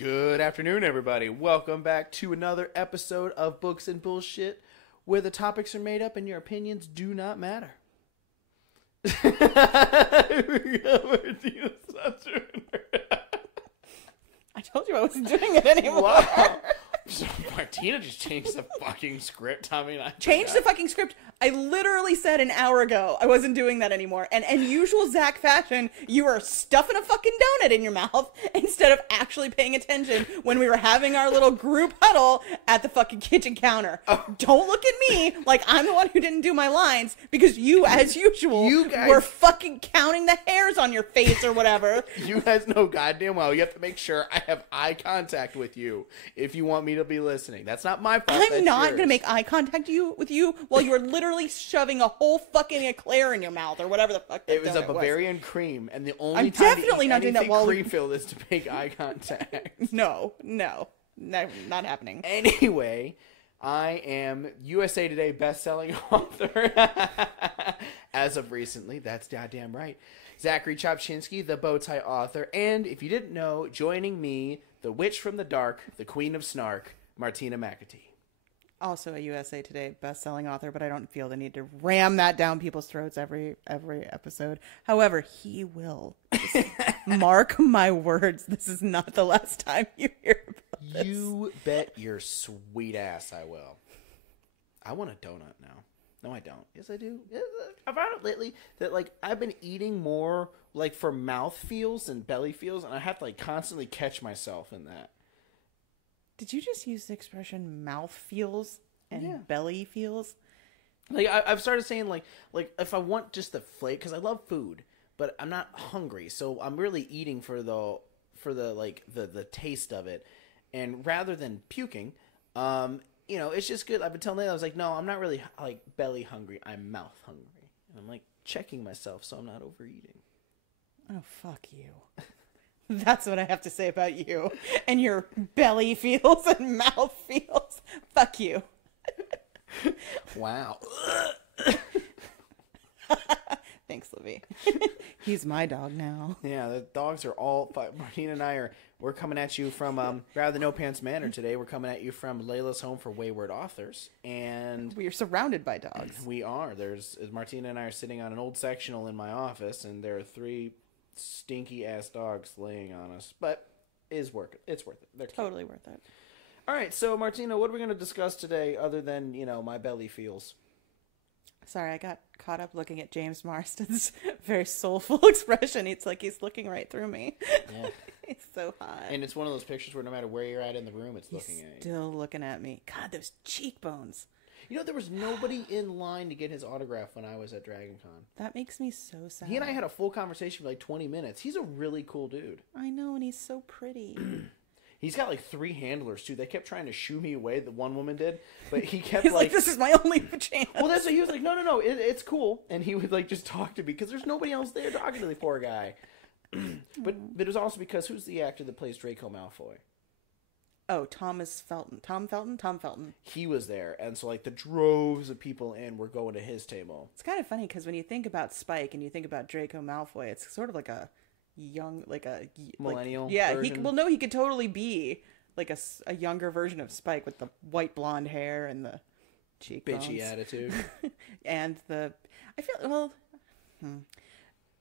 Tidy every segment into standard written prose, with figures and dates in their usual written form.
Good afternoon, everybody. Welcome back to another episode of Books and Bullshit, where the topics are made up and your opinions do not matter. I told you I wasn't doing it anymore. Wow. So Martina just changed the fucking script. I mean, Changed the fucking script. I literally said an hour ago I wasn't doing that anymore. And in usual Zach fashion, you were stuffing a fucking donut in your mouth instead of actually paying attention when we were having our little group huddle at the fucking kitchen counter. Oh. Don't look at me like I'm the one who didn't do my lines because you, as usual, were fucking counting the hairs on your face or whatever. You guys know goddamn well you have to make sure I have eye contact with you if you want me to be listening. That's not my fault. I'm not going to make eye contact with you while you are literally shoving a whole fucking eclair in your mouth or whatever the fuck that it was a Bavarian cream, and the only I'm time definitely not doing that while pre-filled is to make eye contact. No, not happening. Anyway, I am USA Today best-selling author as of recently. That's goddamn right. Zachary Chopchinsky, the Bowtie author, and if you didn't know, joining me, the witch from the dark, the queen of snark, Martina McAtee. Also a USA Today best-selling author, but I don't feel the need to ram that down people's throats every episode. However, he will. Mark my words, this is not the last time you hear about this. You bet your sweet ass I will. I want a donut now. No, I don't. Yes, I do. I've found out lately that, like, I've been eating more, like, for mouth feels and belly feels, and I have to, like, constantly catch myself in that. Did you just use the expression mouth feels and belly feels? Like, I've started saying, like, if I want just the flavor, because I love food, but I'm not hungry, so I'm really eating for the taste of it, and rather than puking, you know, it's just good. I've been telling Layla, I was like, no, I'm not really, like, belly hungry. I'm mouth hungry. And I'm, like, checking myself so I'm not overeating. Oh, fuck you. That's what I have to say about you and your belly feels and mouth feels. Fuck you. Wow. Thanks, Libby. He's my dog now. Yeah, the dogs are all... Martina and I we're coming at you from rather than No Pants Manor today. We're coming at you from Layla's Home for Wayward Authors. And we are surrounded by dogs. We are. Martina and I are sitting on an old sectional in my office, and there are 3 stinky ass dogs laying on us, but it's worth it. They're totally worth it. All right, so Martina, what are we going to discuss today other than, you know, my belly feels? Sorry, I got caught up looking at James Marston's very soulful expression. It's like he's looking right through me. Yeah. It's so hot. And it's one of those pictures where no matter where you're at in the room, it's looking at you. Still looking at me. God, those cheekbones. You know, there was nobody in line to get his autograph when I was at Dragon Con. That makes me so sad. He and I had a full conversation for like 20 minutes. He's a really cool dude. I know, and he's so pretty. He's got like 3 handlers, too. They kept trying to shoo me away, the one woman did. But he kept He's like, this is my only chance. Well, that's what he was like, no, it's cool. And he would like just talk to me because there's nobody else there talking to the poor guy. But it was also because who's the actor that plays Draco Malfoy? Oh, Tom Felton. He was there, and so like the droves of people in were going to his table. It's kind of funny because when you think about Spike and you think about Draco Malfoy, it's sort of like a young, like a millennial. Yeah, version. He could totally be like a younger version of Spike with the white blonde hair and the cheekbones, bitchy attitude, and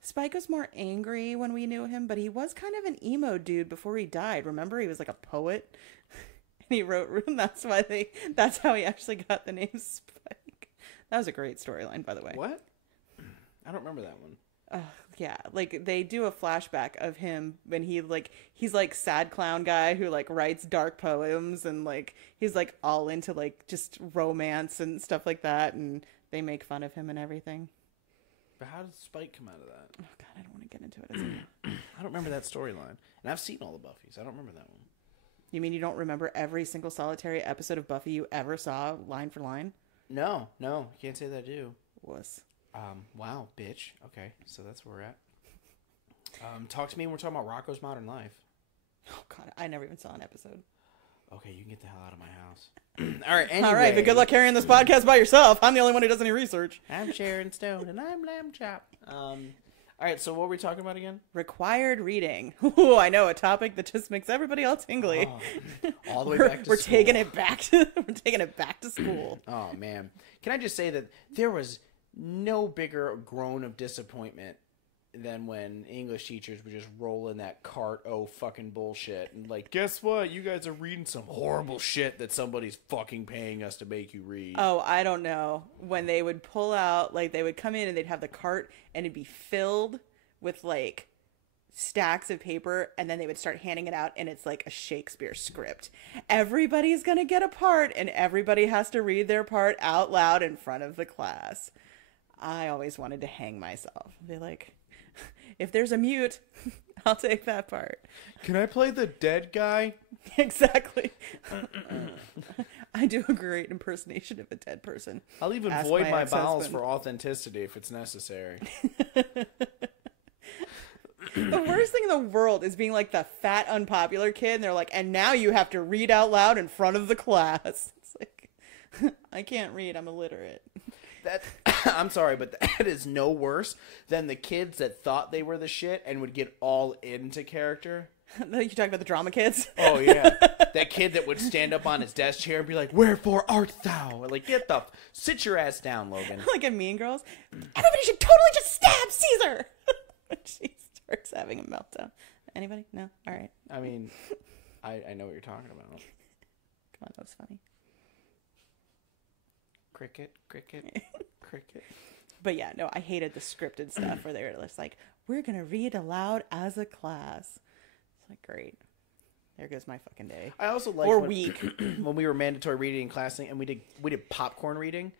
Spike was more angry when we knew him, but he was kind of an emo dude before he died. Remember, he was like a poet, and he wrote. That's how he actually got the name Spike. That was a great storyline, by the way. What? I don't remember that one. Yeah, like they do a flashback of him when he's like sad clown guy who like writes dark poems and like he's like all into like just romance and stuff like that, and they make fun of him and everything. But how did Spike come out of that? Oh, God, I don't want to get into it. I don't remember that storyline. And I've seen all the Buffys. I don't remember that one. You mean you don't remember every single solitary episode of Buffy you ever saw, line for line? No. Can't say that I do. Wuss. Wow, bitch. Okay, so that's where we're at. Talk to me when we're talking about Rocco's Modern Life. Oh, God, I never even saw an episode. Okay, you can get the hell out of my house. All right, anyway. All right, but good luck carrying this podcast by yourself. I'm the only one who does any research. I'm Sharon Stone, and I'm Lamb Chop. All right, so what were we talking about again? Required reading. Ooh, I know, a topic that just makes everybody else tingly. Oh, all the way back to school. We're taking it back to school. Oh man, can I just say that there was no bigger groan of disappointment than when English teachers would just roll in that cart fucking bullshit and like, guess what? You guys are reading some horrible shit that somebody's fucking paying us to make you read. Oh, I don't know. When they would pull out, like they would come in and they'd have the cart and it'd be filled with like stacks of paper, and then they would start handing it out and it's like a Shakespeare script. Everybody's gonna get a part and everybody has to read their part out loud in front of the class. I always wanted to hang myself. Be like, if there's a mute, I'll take that part. Can I play the dead guy? Exactly. I do a great impersonation of a dead person. I'll even void my bowels for authenticity if it's necessary. The worst thing in the world is being like the fat, unpopular kid, and they're like, and now you have to read out loud in front of the class. It's like, I can't read, I'm illiterate. That I'm sorry, but that is no worse than the kids that thought they were the shit and would get all into character. You talking about the drama kids? Oh yeah, that kid that would stand up on his desk chair and be like, "Wherefore art thou?" Like, sit your ass down, Logan. Like in Mean Girls, everybody should totally just stab Caesar. She starts having a meltdown. Anybody? No. All right. I mean, I know what you're talking about. Come on, that was funny. Cricket. But yeah, no, I hated the scripted stuff where they were just like, we're going to read aloud as a class. It's like, great. There goes my fucking day. I also like week. When we were mandatory reading in class and we did popcorn reading.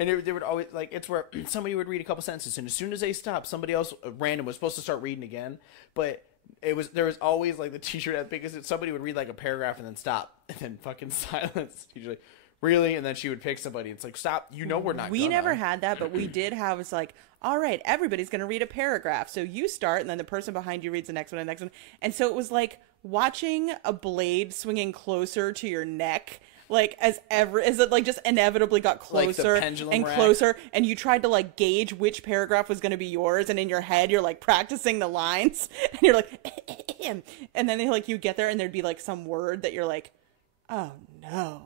And they would always, like, it's where somebody would read a couple sentences, and as soon as they stopped, somebody else, random, was supposed to start reading again. But there was always, like, the teacher that, because somebody would read, like, a paragraph and then stop, and then fucking silence. Usually, really? And then she would pick somebody. It's like, stop, we're not We never had that, but we did have, it's like, all right, everybody's going to read a paragraph. So you start, and then the person behind you reads the next one and the next one. And so it was like watching a blade swinging closer to your neck. Like, as it, like, just inevitably got closer like and closer, and you tried to, like, gauge which paragraph was going to be yours, and in your head, you're, like, practicing the lines, and you're like, and then, like, you get there, and there'd be, like, some word that you're like, oh, no.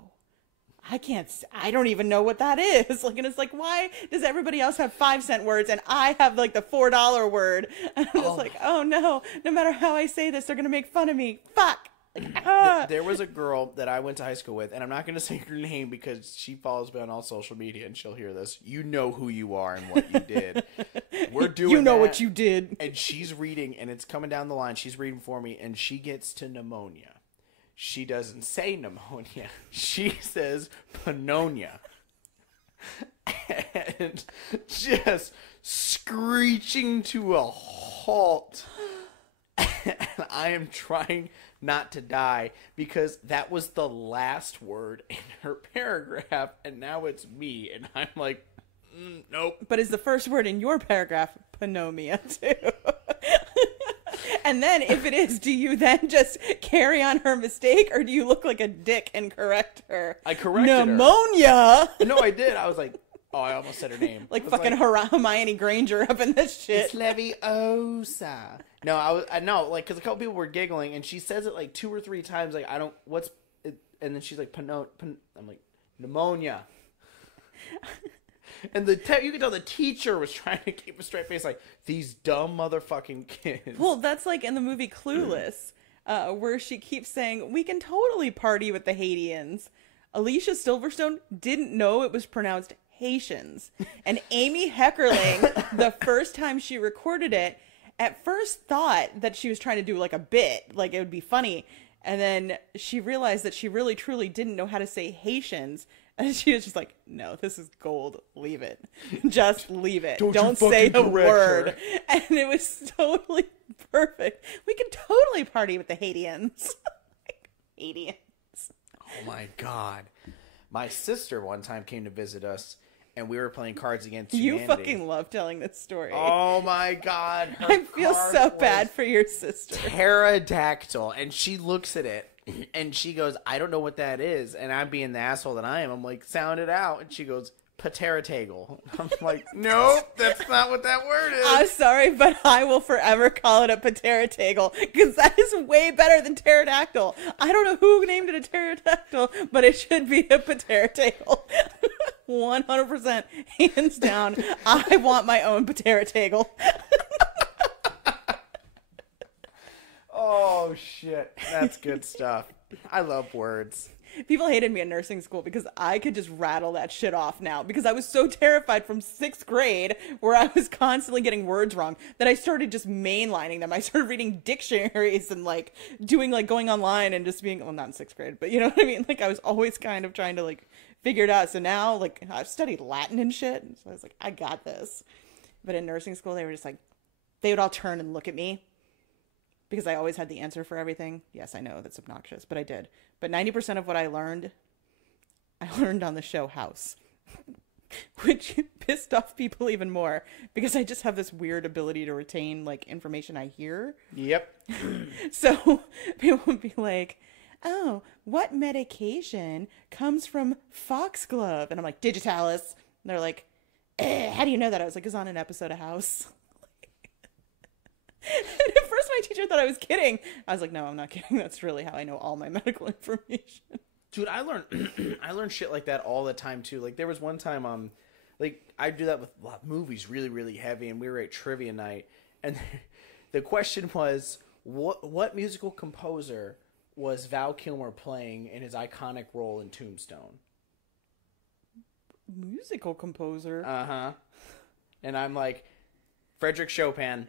I don't even know what that is. Like, and it's like, why does everybody else have 5-cent words and I have like the $4 word? And I'm just like, oh no matter how I say this, they're going to make fun of me. Fuck. Like, There was a girl that I went to high school with, and I'm not going to say her name because she follows me on all social media and she'll hear this. You know who you are and what you did. We're doing you know what you did. And she's reading, and it's coming down the line. She's reading for me, and she gets to pneumonia. She doesn't say pneumonia. She says pneumonia. And just screeching to a halt. And I am trying not to die because that was the last word in her paragraph, and now it's me, and I'm like, nope. But is the first word in your paragraph pneumonia too? And then, if it is, do you then just carry on her mistake, or do you look like a dick and correct her? I corrected Pneumonia! her. No, I did. I was like, oh, I almost said her name. Like fucking Hermione Granger up in this shit. It's Leviosa. No, like, because a couple people were giggling, and she says it like 2 or 3 times, like, and then she's like, I'm like, pneumonia. And you could tell the teacher was trying to keep a straight face, like, these dumb motherfucking kids. Well, that's like in the movie Clueless, where she keeps saying, we can totally party with the Haitians. Alicia Silverstone didn't know it was pronounced Haitians. And Amy Heckerling, the first time she recorded it, at first thought that she was trying to do like a bit, like it would be funny. And then she realized that she really truly didn't know how to say Haitians. And she was just like, no, this is gold. Leave it. Just leave it. Don't say the word. Her. And it was totally perfect. We could totally party with the Haitians. Haitians. Oh my God. My sister one time came to visit us, and we were playing Cards Against Humanity. You fucking love telling this story. Oh my God. I feel so bad for your sister. Pterodactyl. And she looks at it. And she goes, I don't know what that is. And I'm being the asshole that I am. I'm like, sound it out. And she goes, pterodactyl. I'm like, nope, that's not what that word is. I'm sorry, but I will forever call it a pterodactyl because that is way better than pterodactyl. I don't know who named it a pterodactyl, but it should be a pterodactyl. 100%, hands down. I want my own pterodactyl. Oh shit, that's good stuff. I love words. People hated me in nursing school because I could just rattle that shit off now because I was so terrified from 6th grade where I was constantly getting words wrong that I started just mainlining them. I started reading dictionaries and like doing like going online and just being, well, not in 6th grade, but you know what I mean? Like I was always kind of trying to like figure it out. So now like I've studied Latin and shit. So I was like, I got this. But in nursing school, they were just like, they would all turn and look at me. Because I always had the answer for everything. Yes, I know that's obnoxious, but I did. But 90% of what I learned on the show House. Which pissed off people even more. Because I just have this weird ability to retain, like, information I hear. Yep. So people would be like, oh, what medication comes from foxglove? And I'm like, digitalis. And they're like, how do you know that? I was like, it's on an episode of House. And at first my teacher thought I was kidding. I was like, no, I'm not kidding. That's really how I know all my medical information. Dude, I learned shit like that all the time too. Like there was one time like I do that with movies really, really heavy, and we were at trivia night, and the question was what musical composer was Val Kilmer playing in his iconic role in Tombstone? Musical composer? Uh-huh. And I'm like, Frederick Chopin.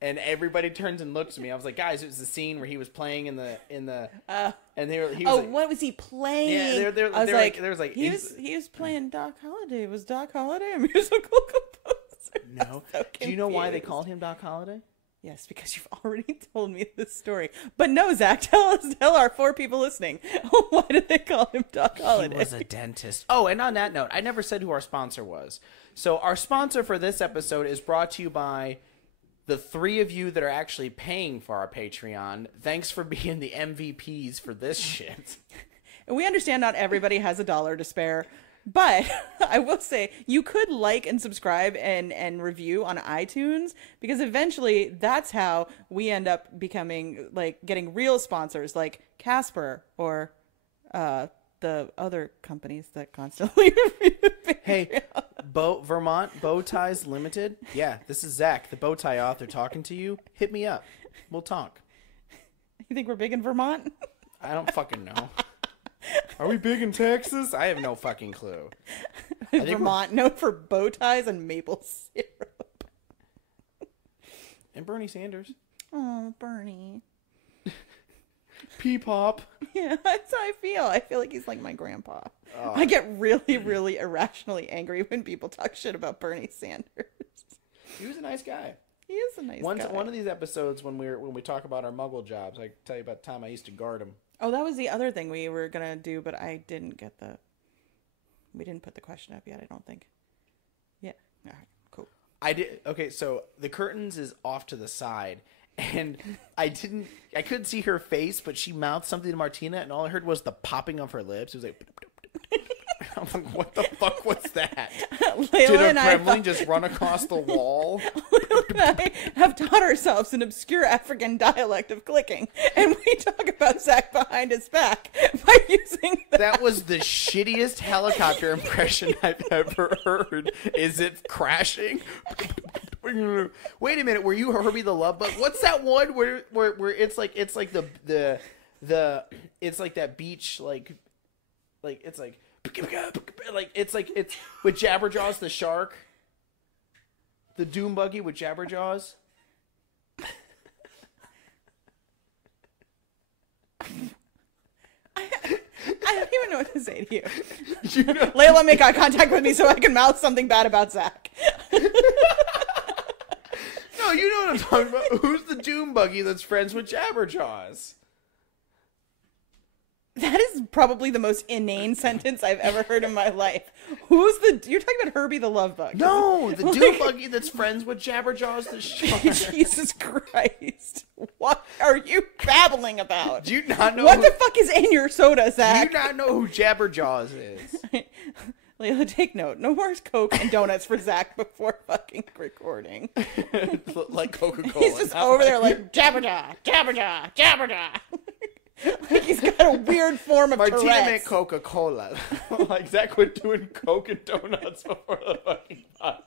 And everybody turns and looks at me. I was like, guys, it was the scene where he was playing in the and they were. He was like, what was he playing? Yeah, I was like, there was like he was playing Doc Holliday. Was Doc Holliday a musical composer? No. So do you know why they called him Doc Holliday? Yes, because you've already told me this story. But no, Zach, tell our 4 people listening. Why did they call him Doc Holliday? He was a dentist. Oh, and on that note, I never said who our sponsor was. So our sponsor for this episode is brought to you by the 3 of you that are actually paying for our Patreon. Thanks for being the MVPs for this shit. And we understand not everybody has $1 to spare, but I will say you could like and subscribe and review on iTunes, because eventually that's how we end up becoming, like, getting real sponsors like Casper or the other companies that constantly review Patreon. Hey, Vermont Bow Ties Limited. Yeah, this is Zach, the bow tie author, talking to you. Hit me up. We'll talk. You think we're big in Vermont? I don't fucking know. Are we big in Texas? I have no fucking clue. Vermont, known for bow ties and maple syrup. And Bernie Sanders. Oh, Bernie. P-pop. Yeah, that's how I feel. I feel like he's like my grandpa. I get really, really irrationally angry when people talk shit about Bernie Sanders. He was a nice guy. He is a nice guy. One of these episodes when we talk about our Muggle jobs, I tell you about the time I used to guard him. Oh, that was the other thing we were gonna do, but I didn't get we didn't put the question up yet, I don't think. Yeah. All right, cool. I did. Okay, so the curtains is off to the side. And I couldn't see her face, but she mouthed something to Martina, and all I heard was the popping of her lips. It was like, I'm like, what the fuck was that? Did a gremlin just run across the wall? Layla and I have taught ourselves an obscure African dialect of clicking, and we talk about Zach behind his back by using that was the shittiest helicopter impression I've ever heard. Is it crashing? Wait a minute, were you Herbie the Love Bug? What's that one where it's like the it's like that beach like it's like it's with Jabberjaws the shark, the Doom Buggy with Jabberjaws. I don't even know what to say to you. Layla, make eye contact with me so I can mouth something bad about Zach. No, you know what I'm talking about. Who's the Doom Buggy that's friends with Jabberjaws? That is probably the most inane sentence I've ever heard in my life. You're talking about Herbie the Love Bug. No, the Doom Buggy that's friends with Jabberjaws the shark. Jesus Christ. What are you babbling about? Do you not know what the fuck is in your soda, Zach? Do you not know who Jabberjaws is? Layla, take note. No more Coke and donuts for Zach before fucking recording. Like Coca-Cola. He's just over there like, jabberjaw, jabberjaw, jabberjaw. Like he's got a weird form of Martina Tourette's. meant Coca-Cola. Like Zach quit doing Coke and donuts before the fucking podcast.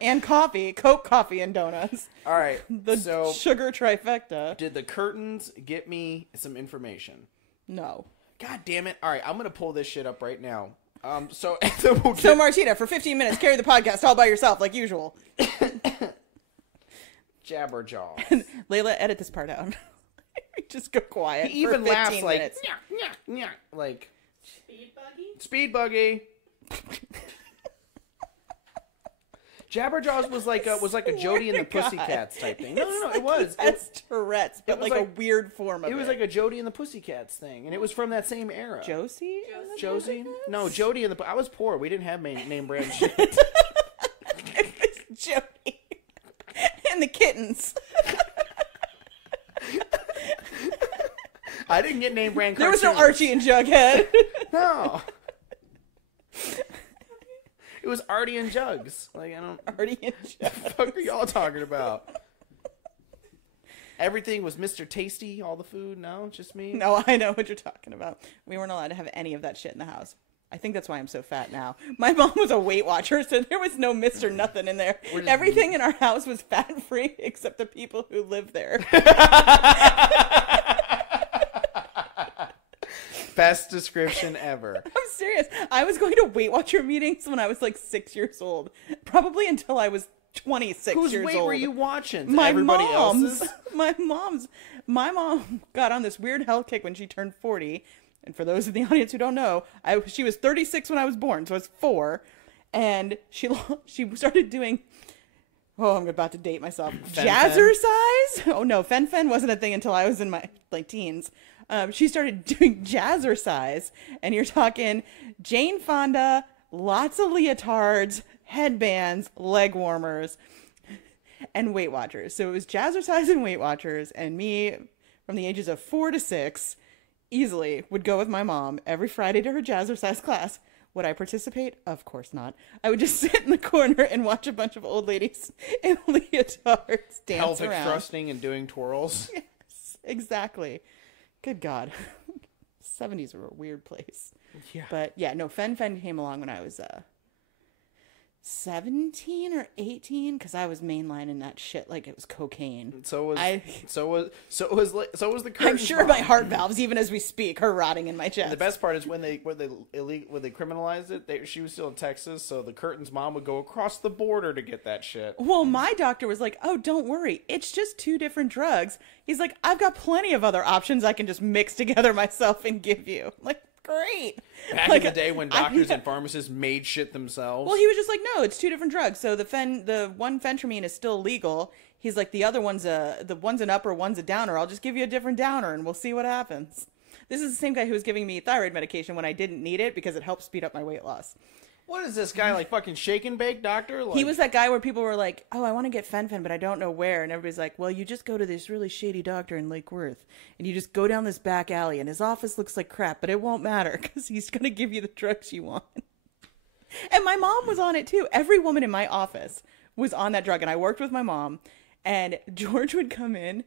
And coffee. Coke, coffee, and donuts. All right. The sugar trifecta. Did the curtains get me some information? No. God damn it. All right. I'm going to pull this shit up right now. So Martina, for 15 minutes, carry the podcast all by yourself, like usual. Jabberjaw. Layla, edit this part out. Just go quiet. He even for 15 laughs like, minutes. nyah, nyah, nyah, like Speed buggy? Speed buggy. Jabberjaws was like a Jody and the Pussycats type thing. No, it was. That's Tourette's, but was like a weird form of it. It was like a Jody and the Pussycats thing, and it was from that same era. Josie? Josie? No, Jody and the... I was poor. We didn't have name brand shit. It's Jody. And the kittens. I didn't get name brand There cartoons. was no Archie and Jughead. No. It was Artie and Jugs. Like, I don't... Artie and Jughead. What the fuck are y'all talking about? Everything was Mr. Tasty, all the food? No, just me? No, I know what you're talking about. We weren't allowed to have any of that shit in the house. I think that's why I'm so fat now. My mom was a Weight Watcher, so there was no Mr. Nothing in there. Everything in our house was fat-free except the people who live there. Best description ever. I'm serious. I was going to Weight Watcher meetings when I was like 6 years old. Probably until I was 26 Whose years weight old. were you watching? My Everybody mom's. else's? My mom got on this weird health kick when she turned 40. And for those in the audience who don't know, she was 36 when I was born, so I was 4. And she started doing... Oh, I'm about to date myself. Jazzercise? Oh, no. Fen wasn't a thing until I was in my teens. She started doing jazzercise, and you're talking Jane Fonda, lots of leotards, headbands, leg warmers, and Weight Watchers. So it was jazzercise and Weight Watchers, and me, from the ages of 4 to 6, easily would go with my mom every Friday to her jazzercise class. Would I participate? Of course not. I would just sit in the corner and watch a bunch of old ladies in leotards dance Pelvic around. thrusting and doing twirls. Yes, exactly. Good God. 70s were a weird place. Yeah. But yeah, no, Fen came along when I was 17 or 18 because I was mainlining that shit like it was cocaine. So was the curtains. I'm sure my heart valves, even as we speak, are rotting in my chest. The best part is when they criminalized it. She was still in Texas, so the curtains mom would go across the border to get that shit. Well, my doctor was like, "Oh, don't worry, it's just 2 different drugs." He's like, "I've got plenty of other options I can just mix together myself and give you." I'm like, great. Back like, in the day when doctors and pharmacists made shit themselves. Well, he was just like, no, it's 2 different drugs. So the one phentermine is still legal. He's like, the other one's one's an upper, one's a downer. I'll just give you a different downer and we'll see what happens. This is the same guy who was giving me thyroid medication when I didn't need it because it helped speed up my weight loss. What is this guy, like fucking shake and bake doctor? Like... He was that guy where people were like, oh, I want to get fen, but I don't know where. And everybody's like, well, you just go to this really shady doctor in Lake Worth. And you just go down this back alley. And his office looks like crap, but it won't matter because he's going to give you the drugs you want. And my mom was on it too. Every woman in my office was on that drug. And I worked with my mom. And George would come in.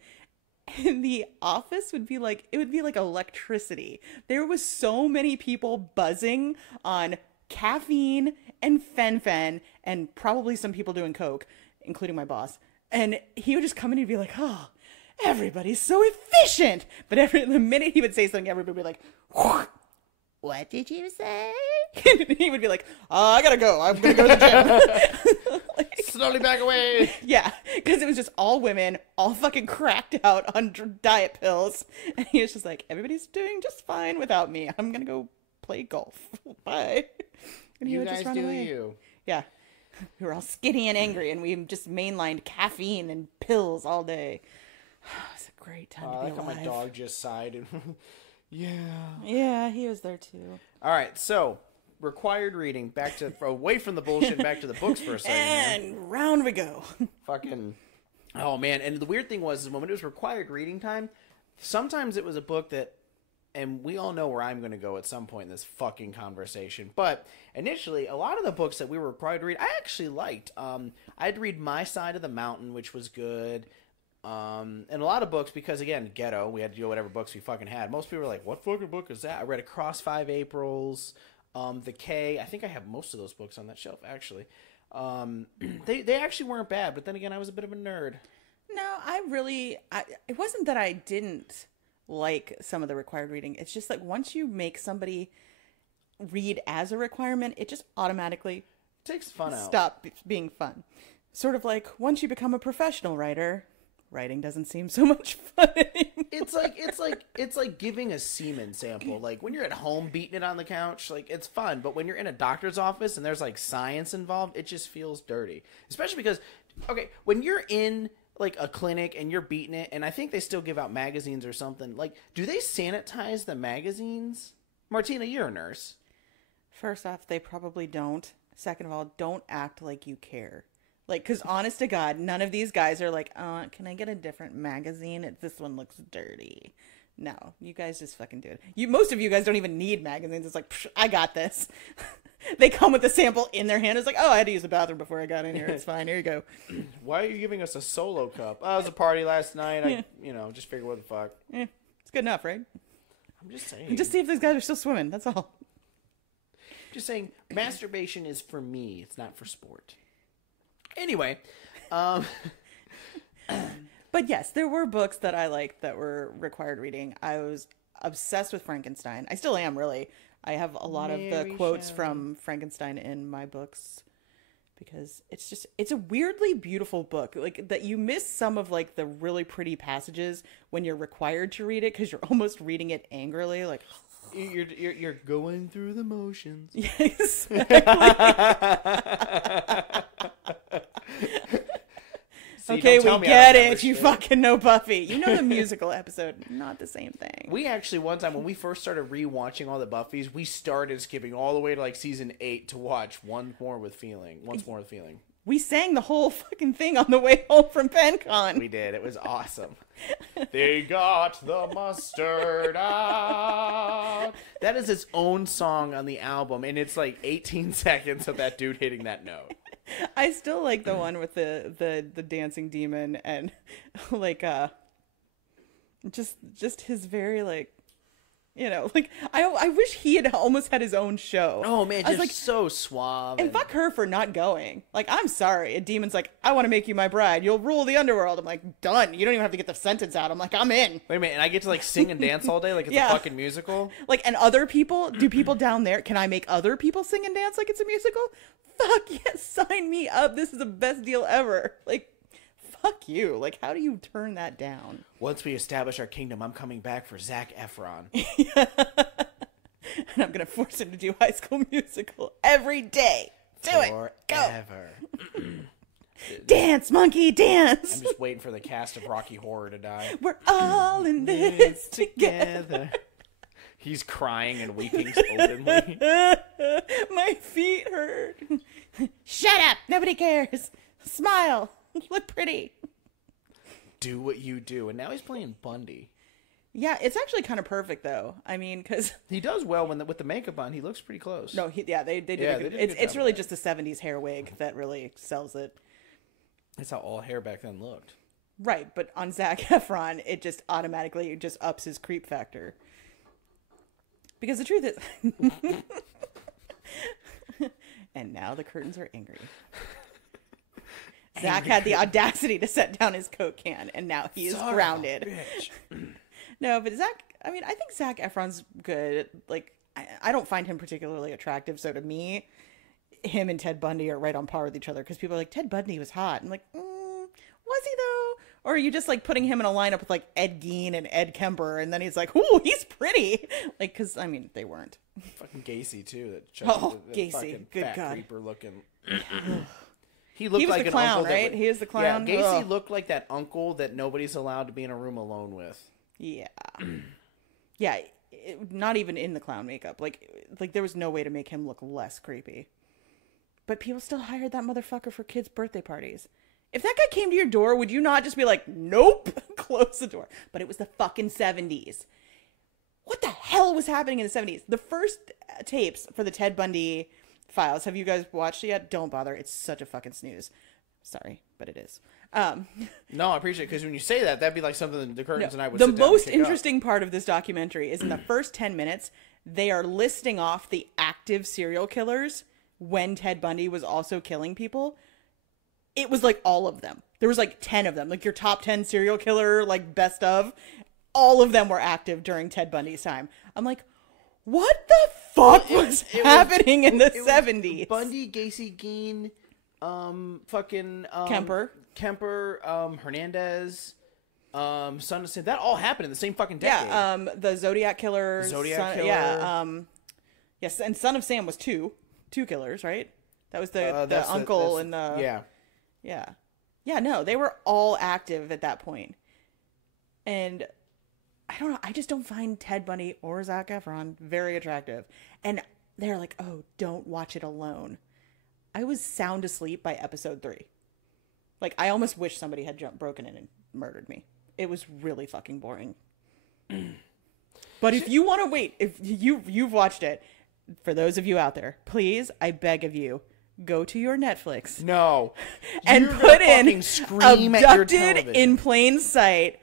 And the office would be like, it would be like electricity. There was so many people buzzing on caffeine and fen and probably some people doing coke, including my boss. And he would just come in and be like, oh, everybody's so efficient. But the minute he would say something, everybody would be like, what did you say? And he would be like, oh, I gotta go. I'm gonna go to the gym. Slowly back away. Yeah, because it was just all women, all fucking cracked out on diet pills. And he was just like, everybody's doing just fine without me. I'm gonna go play golf. Bye. And he you would guys just run do away. you. Yeah. We were all skinny and angry, and we just mainlined caffeine and pills all day. It's a great time to be like alive. how my dog just sighed. And yeah. Yeah, he was there too. All right, so required reading. Back to away from the bullshit. Back to the books for a second. And round we go. Fucking. Oh man! And the weird thing was, is when it was required reading time, sometimes it was a book that and we all know where I'm going to go at some point in this fucking conversation. But initially, a lot of the books that we were required to read, I actually liked. I'd read My Side of the Mountain, which was good. And a lot of books, because again, ghetto, we had to do whatever books we fucking had. Most people were like, what fucking book is that? I read Across 5 Aprils, The K. I think I have most of those books on that shelf, actually. They actually weren't bad, but then again, I was a bit of a nerd. No, it wasn't that I didn't like some of the required reading. It's just like once you make somebody read as a requirement, it just automatically takes fun out. Stop being fun. Sort of like once you become a professional writer, writing doesn't seem so much fun anymore. It's like giving a semen sample. Like when you're at home beating it on the couch, like it's fun. But when you're in a doctor's office and there's like science involved, it just feels dirty. Especially because, okay, when you're in like a clinic and you're beating it, and I think they still give out magazines or something. Like, do they sanitize the magazines? Martina, you're a nurse. First off, they probably don't. Second of all, don't act like you care. Like, because honest to God, none of these guys are like, can I get a different magazine? This one looks dirty. No, you guys just fucking do it. Most of you guys don't even need magazines. It's like, I got this. They come with the sample in their hand. It's like, I had to use the bathroom before I got in here. It's fine. Here you go. Why are you giving us a solo cup? Oh, it was a party last night. I just figured what the fuck. It's good enough, right? I'm just saying. Just see if these guys are still swimming. That's all. Just saying, masturbation is for me. It's not for sport. Anyway, but yes, there were books that I liked that were required reading. I was obsessed with Frankenstein. I still am, really. I have a lot of the quotes from Frankenstein in my books because it's a weirdly beautiful book. Like that you miss some of like the really pretty passages when you're required to read it because you're almost reading it angrily, like you're going through the motions. Yes. See, okay, we get it. You fucking know Buffy. You know the musical episode. Not the same thing. We actually, one time when we first started rewatching all the Buffys, we started skipping all the way to like season 8 to watch Once More with Feeling. We sang the whole fucking thing on the way home from PenCon. We did. It was awesome. They got the mustard out. That is its own song on the album, and it's like 18 seconds of that dude hitting that note. I still like the one with the dancing demon and like just his very like like I wish he had almost had his own show. Oh man, just like so suave. And fuck her for not going. Like, I'm sorry. A demon's like, I want to make you my bride. You'll rule the underworld. I'm like, done. You don't even have to get the sentence out. I'm like, I'm in. Wait a minute, and I get to like sing and dance all day like it's a fucking musical? Like, and other people, do people down there, can I make other people sing and dance like it's a musical? Fuck yes, sign me up. This is the best deal ever. Like, fuck you. Like, how do you turn that down? Once we establish our kingdom, I'm coming back for Zac Efron. And I'm going to force him to do High School Musical every day. Do it. Forever. Dance, monkey, dance. I'm just waiting for the cast of Rocky Horror to die. We're all in this together. He's crying and weeping openly. My feet hurt. Shut up. Nobody cares. Smile. Look pretty. Do what you do. And now he's playing Bundy. Yeah, it's actually kind of perfect, though. I mean, because... He does well with the makeup on. He looks pretty close. No, they did a good... It's really just the 70s hair wig that really sells it. That's how all hair back then looked. Right, but on Zac Efron, it just automatically just ups his creep factor. Because the truth is... And now the curtains are angry. Zach had the audacity to set down his Coke can, and now he is grounded. No, but I think Zac Efron's good. Like, I don't find him particularly attractive, so to me, him and Ted Bundy are right on par with each other, because people are like, Ted Bundy was hot. I'm like, was he though? Or are you just like putting him in a lineup with like Ed Gein and Ed Kemper, and then he's like, ooh, he's pretty. Like, because, I mean, they weren't. Fucking Gacy, too. Gacy. Good fat God. creeper looking... He was like the clown, right? He is the clown. Yeah, Gacy looked like that uncle that nobody's allowed to be in a room alone with. Yeah. Yeah, not even in the clown makeup. Like there was no way to make him look less creepy. But people still hired that motherfucker for kids' birthday parties. If that guy came to your door, would you not just be like, nope, close the door? But it was the fucking 70s. what the hell was happening in the 70s? The first tapes for the Ted Bundy files. Have you guys watched it yet? Don't bother. It's such a fucking snooze. Sorry, but it is. No, I appreciate it, because when you say that, that'd be like something that the Curtains and I would The sit down most and pick interesting part of this documentary is in the first 10 minutes, they are listing off the active serial killers when Ted Bundy was also killing people. It was like all of them. There was like 10 of them. Like your top 10 serial killer, like best of. All of them were active during Ted Bundy's time. I'm like, what the fuck was happening in the 70s? Bundy, Gacy, Gein, Kemper, Hernandez, Son of Sam. That all happened in the same fucking decade. Yeah, the Zodiac killer. Killer. Yeah, yes, and Son of Sam was two killers, right? That was the uncle and the... Yeah, no, they were all active at that point. And I don't know, I just don't find Ted Bundy or Zac Efron very attractive. And they're like, oh, don't watch it alone. I was sound asleep by episode 3. Like, I almost wish somebody had broken in and murdered me. It was really fucking boring. But if you want to wait, if you've watched it, for those of you out there, please, I beg of you, go to your Netflix. No. And put in Abducted in Plain Sight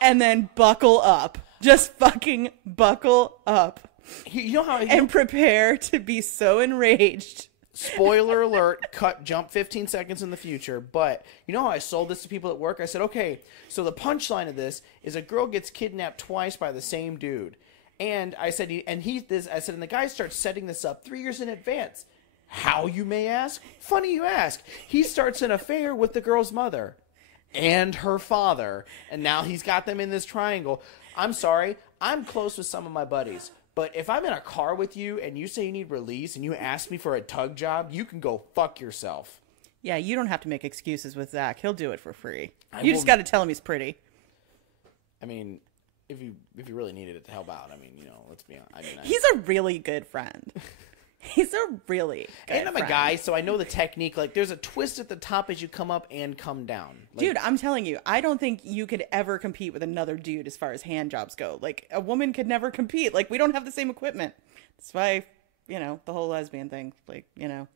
and then buckle up. Just fucking buckle up. You know how... And prepare to be so enraged. Spoiler alert, jump 15 seconds in the future. But you know how I sold this to people at work? I said, okay, so the punchline of this is a girl gets kidnapped twice by the same dude. And I said, and the guy starts setting this up 3 years in advance. How, you may ask? Funny you ask. He starts an affair with the girl's mother and her father, and now he's got them in this triangle. I'm sorry, I'm close with some of my buddies, but if I'm in a car with you and you say you need release and you ask me for a tug job, you can go fuck yourself. Yeah, you don't have to make excuses with Zach. He'll do it for free. You just got to tell him he's pretty. I mean, if you really needed it to help out, I mean, you know, let's be honest. I mean, he's a really good friend. He's a really good And I'm a guy, so I know the technique. Like, there's a twist at the top as you come up and come down. Like, dude, I'm telling you, I don't think you could ever compete with another dude as far as hand jobs go. Like, a woman could never compete. Like, we don't have the same equipment. That's why, you know, the whole lesbian thing. Like, you know,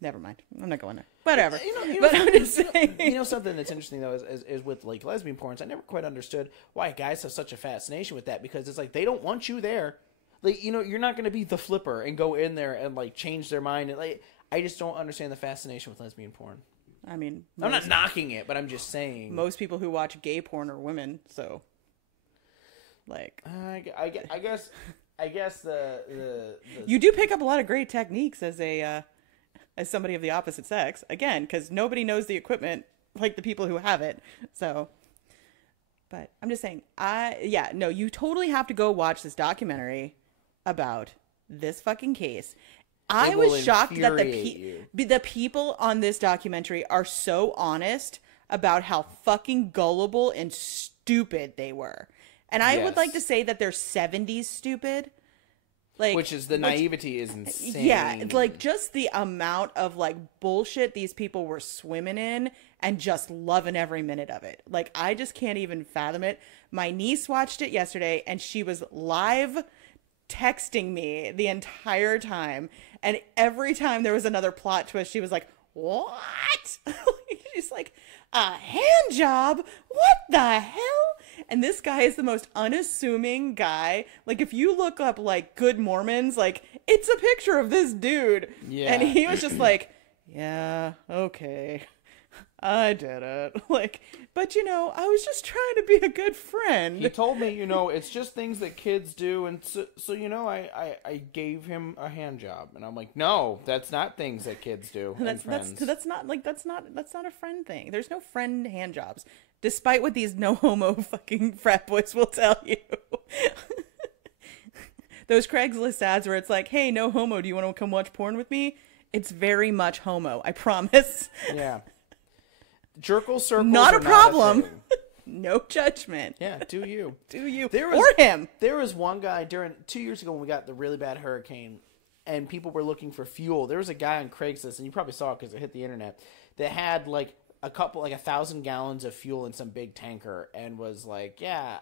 never mind. I'm not going there. Whatever. But I'm just saying. You know, something that's interesting, though, is with, like, lesbian porns. I never quite understood why guys have such a fascination with that, because it's like they don't want you there. Like, you know, you're not going to be the flipper and go in there and, like, change their mind. And, like, I just don't understand the fascination with lesbian porn. I mean... I'm not knocking it, but I'm just saying. Most people who watch gay porn are women, so... Like... I guess the... You do pick up a lot of great techniques as somebody of the opposite sex. Again, because nobody knows the equipment like the people who have it. So... But I'm just saying, you totally have to go watch this documentary about this fucking case. I was shocked that the people on this documentary are so honest about how fucking gullible and stupid they were. And I would like to say that they're 70s stupid. Like, the naivety is insane. Yeah, like just the amount of like bullshit these people were swimming in and just loving every minute of it. Like, I just can't even fathom it. My niece watched it yesterday and she was live texting me the entire time. And every time there was another plot twist, she was like, what? She's like, a hand job? What the hell? And this guy is the most unassuming guy. Like, if you look up, like, Good Mormons, like, it's a picture of this dude. Yeah. And he was just like, yeah, okay, I did it. Like, but, you know, I was just trying to be a good friend. He told me, you know, it's just things that kids do. And so you know, I gave him a hand job. And I'm like, no, that's not things that kids do. That's not a friend thing. There's no friend hand jobs. Despite what these no homo fucking frat boys will tell you. Those Craigslist ads where it's like, hey, no homo, do you want to come watch porn with me? It's very much homo, I promise. Yeah. Jerkle circles not a problem. No judgment. Yeah, do you. Do you. Or him. There was one guy 2 years ago when we got the really bad hurricane and people were looking for fuel. There was a guy on Craigslist, and you probably saw it because it hit the internet, that had like a couple, like 1,000 gallons of fuel in some big tanker, and was like, yeah,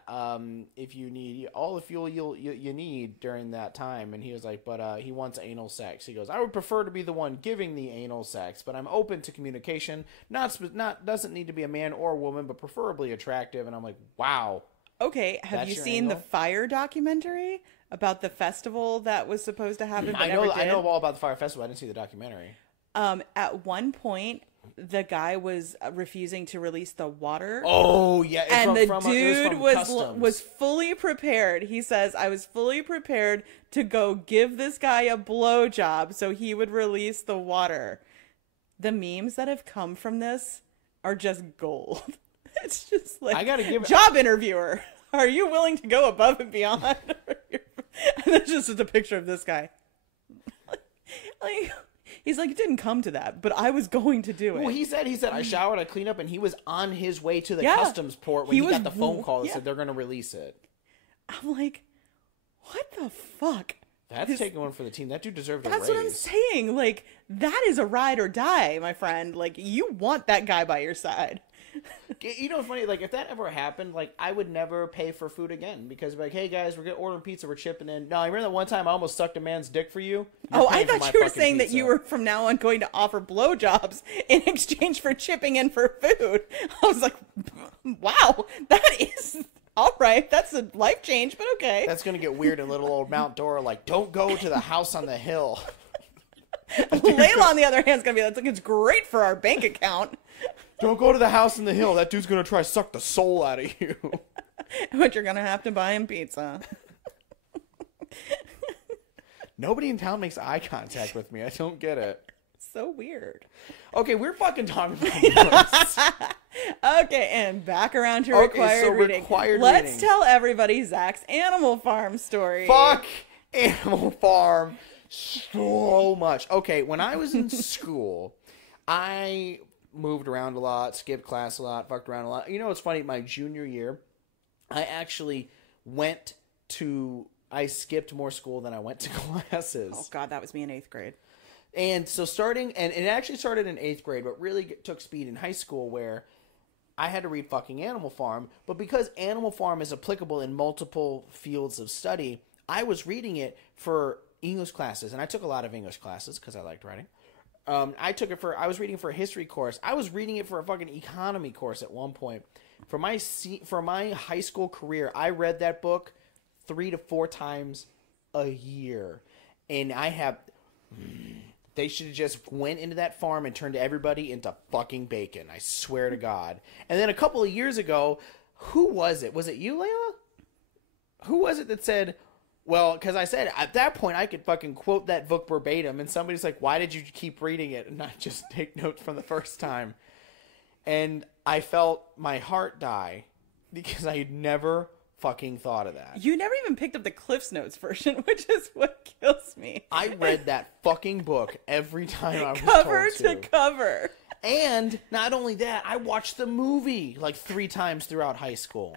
if you need all the fuel you need during that time. And he was like, but he wants anal sex. He goes, I would prefer to be the one giving the anal sex, but I'm open to communication. Not doesn't need to be a man or a woman, but preferably attractive. And I'm like, wow. Okay, have you seen the Fire documentary about the festival that was supposed to happen? But I know all about the Fire Festival. I didn't see the documentary. At one point, the guy was refusing to release the water. Oh yeah, and the dude was fully prepared. He says, "I was fully prepared to go give this guy a blowjob so he would release the water." The memes that have come from this are just gold. It's just like, I gotta give job interviewer. Are you willing to go above and beyond? And that's just a picture of this guy. Like, he's like, it didn't come to that, but I was going to do it. Well, he said, I showered, I cleaned up, and he was on his way to the customs port when he got the phone call that said they're going to release it. I'm like, what the fuck? That's taking one for the team. That dude deserved a raise. That's what I'm saying. Like, that is a ride or die, my friend. Like, you want that guy by your side. You know what's funny? Like, if that ever happened, like, I would never pay for food again because, like, hey guys, we're ordering pizza, we're chipping in. No, I remember that one time I almost sucked a man's dick for you. I thought you were saying that you were from now on going to offer blowjobs in exchange for chipping in for food. I was like, wow, that is all right. That's a life change, but okay. That's gonna get weird in little old Mount Dora. Like, don't go to the house on the hill. Layla, on the other hand, is gonna be like, it's great for our bank account. Don't go to the house in the hill. That dude's going to try to suck the soul out of you. But you're going to have to buy him pizza. Nobody in town makes eye contact with me. I don't get it. So weird. Okay, we're fucking talking about this. Okay, and back around to required reading. Let's tell everybody Zach's Animal Farm story. Fuck Animal Farm so much. Okay, when I was in school, I moved around a lot, skipped class a lot, fucked around a lot. You know what's funny? My junior year, I actually I skipped more school than I went to classes. Oh, God, that was me in 8th grade. And so and it actually started in 8th grade, but really took speed in high school where I had to read fucking Animal Farm. But because Animal Farm is applicable in multiple fields of study, I was reading it for English classes. And I took a lot of English classes because I liked writing. I was reading for a history course. I was reading it for a fucking economy course at one point. For my high school career, I read that book 3 to 4 times a year. And they should have just went into that farm and turned everybody into fucking bacon. I swear to God. And then a couple of years ago, who was it? Was it you, Layla? Who was it that said, well, because I said at that point I could fucking quote that book verbatim, and somebody's like, why did you keep reading it and not just take notes from the first time? And I felt my heart die because I had never fucking thought of that. You never even picked up the Cliff's Notes version, which is what kills me. I read that fucking book every time I was cover told to cover. And not only that, I watched the movie like 3 times throughout high school.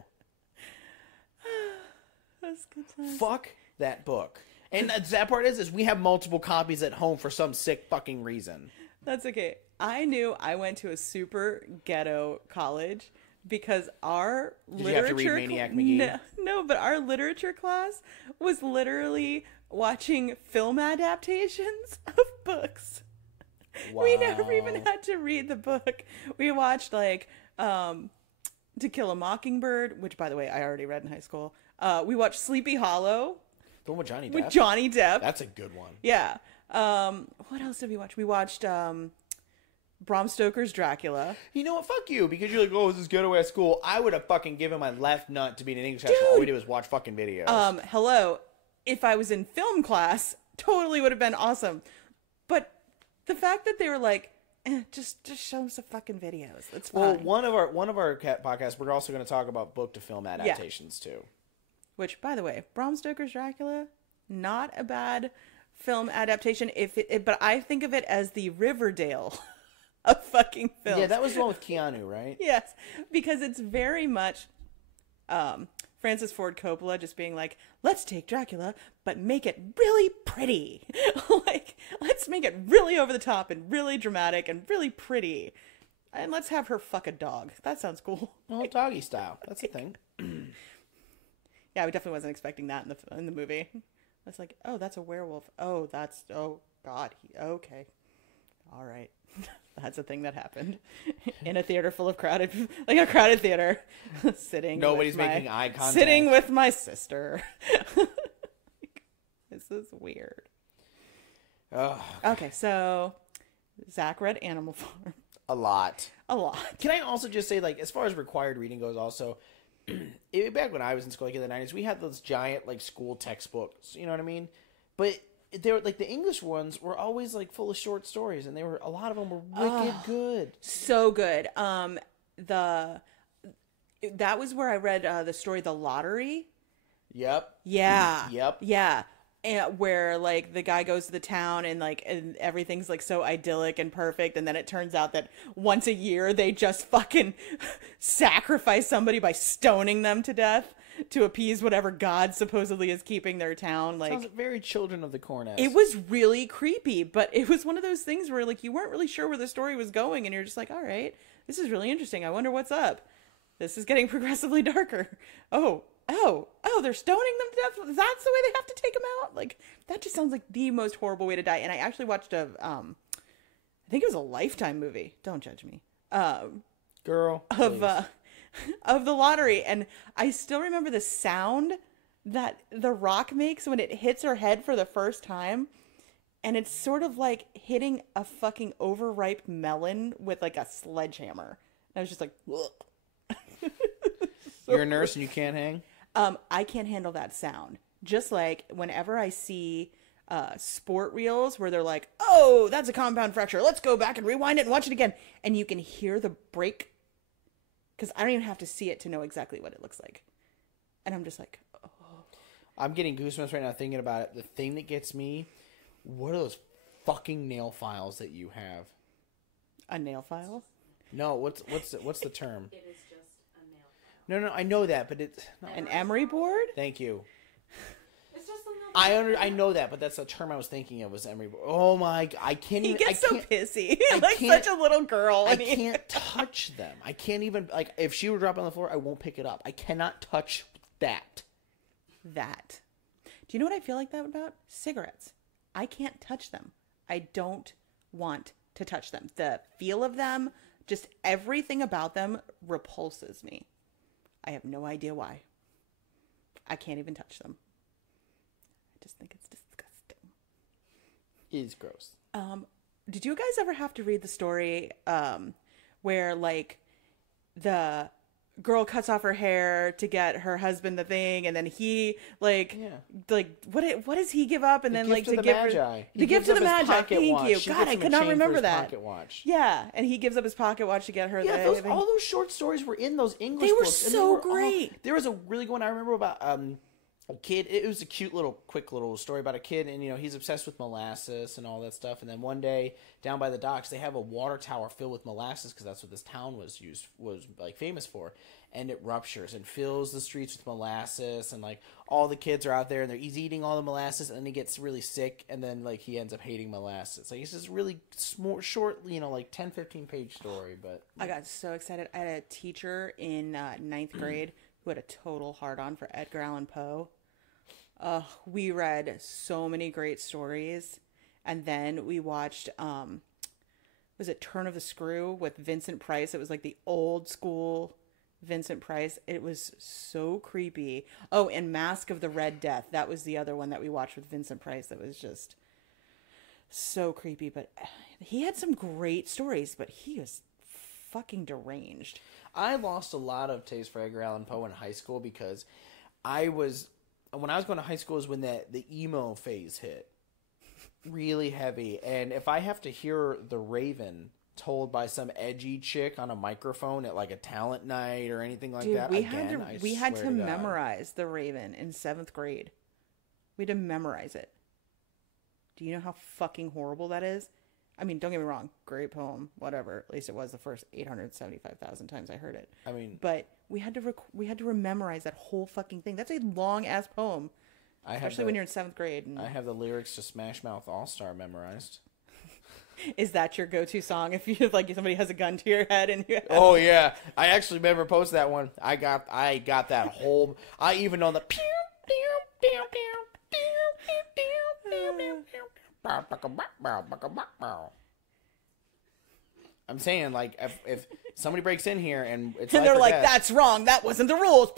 That's good times. Fuck that book. And the sad part is we have multiple copies at home for some sick fucking reason. That's okay. I knew I went to a super ghetto college because our Did you have to read Maniac McGee? No, but our literature class was literally watching film adaptations of books. Wow. We never even had to read the book. We watched like To Kill a Mockingbird, which by the way I already read in high school. We watched Sleepy Hollow. The one with Johnny Depp? With Johnny Depp. That's a good one. Yeah. What else did we watch? We watched Bram Stoker's Dracula. You know what? Fuck you. Because you're like, oh, this is ghetto ass school. I would have fucking given my left nut to be in an English class. All we did was watch fucking videos. Hello. If I was in film class, totally would have been awesome. But the fact that they were like, just show them some fucking videos. That's fine. Well, one of our podcasts, we're also going to talk about book to film adaptations too. Which, by the way, Bram Stoker's Dracula, not a bad film adaptation. But I think of it as the Riverdale of fucking films. Yeah, that was the one with Keanu, right? Yes, because it's very much Francis Ford Coppola just being like, let's take Dracula, but make it really pretty. Like, let's make it really over the top and really dramatic and really pretty. And let's have her fuck a dog. That sounds cool. Well, doggy style. That's the thing. Yeah, we definitely wasn't expecting that in the movie. It's like, oh, that's a werewolf. Oh, God. Okay. All right. That's a thing that happened in a theater full of like a crowded theater, sitting. Nobody's making eye contact. Sitting with my sister. This is weird. Oh. Okay, so Zach read Animal Farm. A lot. Can I also just say, like, as far as required reading goes, also, back when I was in school, like in the 90s, we had those giant, like, school textbooks. You know what I mean? But they were, like, the English ones were always, like, full of short stories, and a lot of them were wicked good. So good. That was where I read the story The Lottery. Yep. Yeah. Yep. Yeah. And where, like, the guy goes to the town and everything's, like, so idyllic and perfect, and then it turns out that once a year they just fucking sacrifice somebody by stoning them to death to appease whatever god supposedly is keeping their town. Like, sounds very Children of the Corn-esque. It was really creepy, but it was one of those things where, like, you weren't really sure where the story was going, and you're just like, all right, this is really interesting. I wonder what's up. This is getting progressively darker. Oh, they're stoning them to death? That's the way they have to take them out? Like, that just sounds like the most horrible way to die. And I actually watched I think it was a Lifetime movie. Don't judge me. Girl. Of The Lottery. And I still remember the sound that the rock makes when it hits her head for the first time. And it's sort of like hitting a fucking overripe melon with, like, a sledgehammer. And I was just like, ugh. You're a nurse and you can't hang? I can't handle that sound. Just like whenever I see sport reels where they're like, oh, that's a compound fracture. Let's go back and rewind it and watch it again. And you can hear the break. Because I don't even have to see it to know exactly what it looks like. And I'm just like, oh. I'm getting goosebumps right now thinking about it. The thing that gets me, what are those fucking nail files that you have? A nail file? No, what's the term? It is just a nail file. No, I know that, but it's not An emery board? Thank you. It's just a nail file. I know that, but that's the term I was thinking of was emery board. Oh my! I can't He even. gets so pissy, like can't- such a little girl. I can't touch them. I can't even like. If she would drop on the floor, I won't pick it up. I cannot touch that. That. Do you know what I feel like that about? Cigarettes. I can't touch them. I don't want to touch them. The feel of them, just everything about them repulses me. I have no idea why. I can't even touch them. I just think it's disgusting. It is gross. Did you guys ever have to read the story where, like, the girl cuts off her hair to get her husband the thing, and then he what does he give up, and then like to give her the gift to the Magi? Thank you. God, I could not remember that. Pocket watch. Yeah, and he gives up his pocket watch to get her. Yeah, all those short stories were in those English. They were books, so great. There was a really good one I remember about a kid. It was a quick little story about a kid, and he's obsessed with molasses and all that stuff. And then one day down by the docks, they have a water tower filled with molasses because that's what this town was like famous for. And it ruptures and fills the streets with molasses, and like all the kids are out there and he's eating all the molasses, and then he gets really sick, and then like he ends up hating molasses. Like it's just really short, like 10-15 page story. But I got so excited. I had a teacher in ninth grade who had a total hard-on for Edgar Allan Poe. We read so many great stories, and then we watched was it Turn of the Screw with Vincent Price? It was like the old school Vincent Price. It was so creepy. Oh, and Mask of the Red Death. That was the other one that we watched with Vincent Price that was just so creepy. But he had some great stories, but he was fucking deranged. I lost a lot of taste for Edgar Allan Poe in high school because when I was going to high school is when the emo phase hit really heavy. And if I have to hear The Raven told by some edgy chick on a microphone at like a talent night or anything like that, we had to memorize The Raven in 7th grade. We had to memorize it. Do you know how fucking horrible that is? I mean, don't get me wrong, great poem, whatever. At least it was the first 875,000 times I heard it. I mean, but we had to memorize that whole fucking thing. That's a long ass poem, especially when you're in 7th grade. I have the lyrics to Smash Mouth All Star memorized. Is that your go-to song if you like somebody has a gun to your head and you? Oh yeah, I actually remember posting that one. I got that whole. I even know the. I'm saying like if somebody breaks in here and it's And they're like, "That's wrong. That wasn't the rules."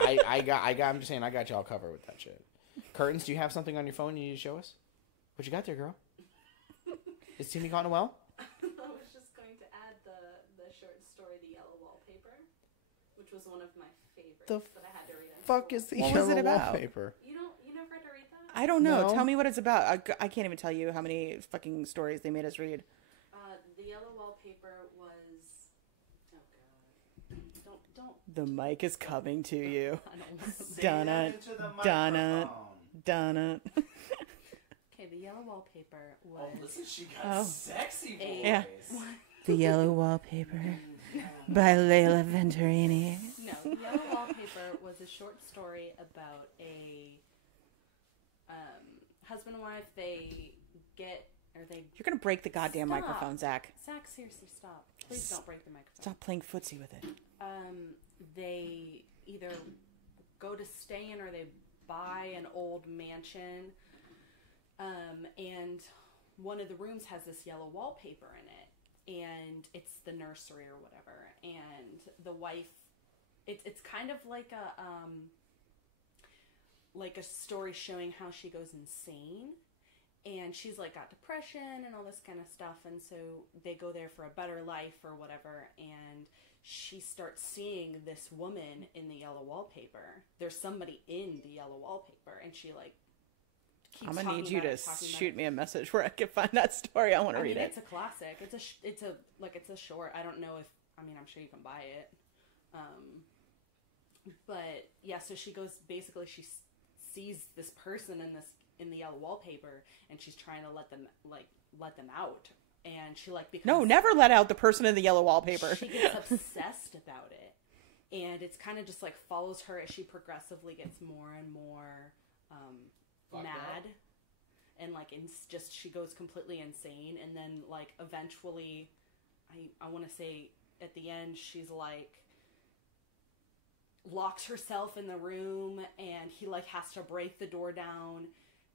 I'm just saying I got y'all covered with that shit. Curtains, do you have something on your phone you need to show us? What you got there, girl? Is Timmy gone well? I was just going to add the short story, The Yellow Wallpaper, which was one of my favorites that I had to read. Fuck is the What yellow was it about? wallpaper? You never had to read that? I don't know. No. Tell me what it's about. I can't even tell you how many fucking stories they made us read. The Yellow Wallpaper was. Oh god. Don't. The mic is coming to you. I don't want to say Dun that. it. Into the Dun it. microphone. Dun it. Okay, The Yellow Wallpaper was. Oh, listen, she got Oh. sexy voice. Yeah. The Yellow Wallpaper by Layla Venturini. No, The Yellow Wallpaper was a short story about a husband and wife. They You're gonna break the goddamn Stop. microphone, Zach. Zach, seriously, stop. Please don't break the microphone. Stop playing footsie with it. They either go to stay in or they buy an old mansion. And one of the rooms has this yellow wallpaper in it, and it's the nursery or whatever. And the wife, it's kind of like a story showing how she goes insane. And she's like got depression and all this kind of stuff, and so they go there for a better life or whatever, and she starts seeing this woman in the yellow wallpaper. There's somebody in the yellow wallpaper, and she like keeps I'm gonna talking need you about to it, talking about shoot it. me a message where I can find that story. I want to read it. It's a classic. It's a short. I don't know if I'm sure you can buy it. But yeah, so she goes basically she sees this person in the yellow wallpaper, and she's trying to let them out, and she like becomes No, never let out the person in the yellow wallpaper. She gets obsessed about it, and it's kind of just like follows her as she progressively gets more and more mad, and like just she goes completely insane, and then like eventually, I want to say at the end she's like locks herself in the room, and he like has to break the door down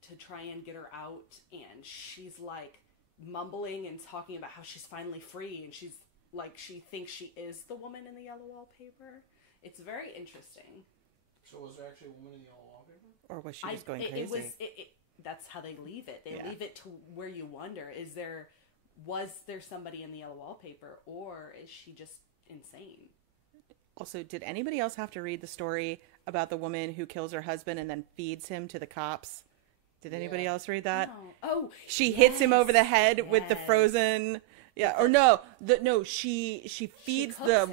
to try and get her out, and she's like mumbling and talking about how she's finally free, and she's like she thinks she is the woman in the yellow wallpaper. It's very interesting. So was there actually a woman in the yellow wallpaper? Or was she just going crazy? That's how they leave it. They Yeah. leave it to where you wonder, was there somebody in the yellow wallpaper, or is she just insane? Also, did anybody else have to read the story about the woman who kills her husband and then feeds him to the cops? Did anybody else read that? No. Oh, She hits him over the yes, head with the yes. frozen. Yeah, or she feeds cooks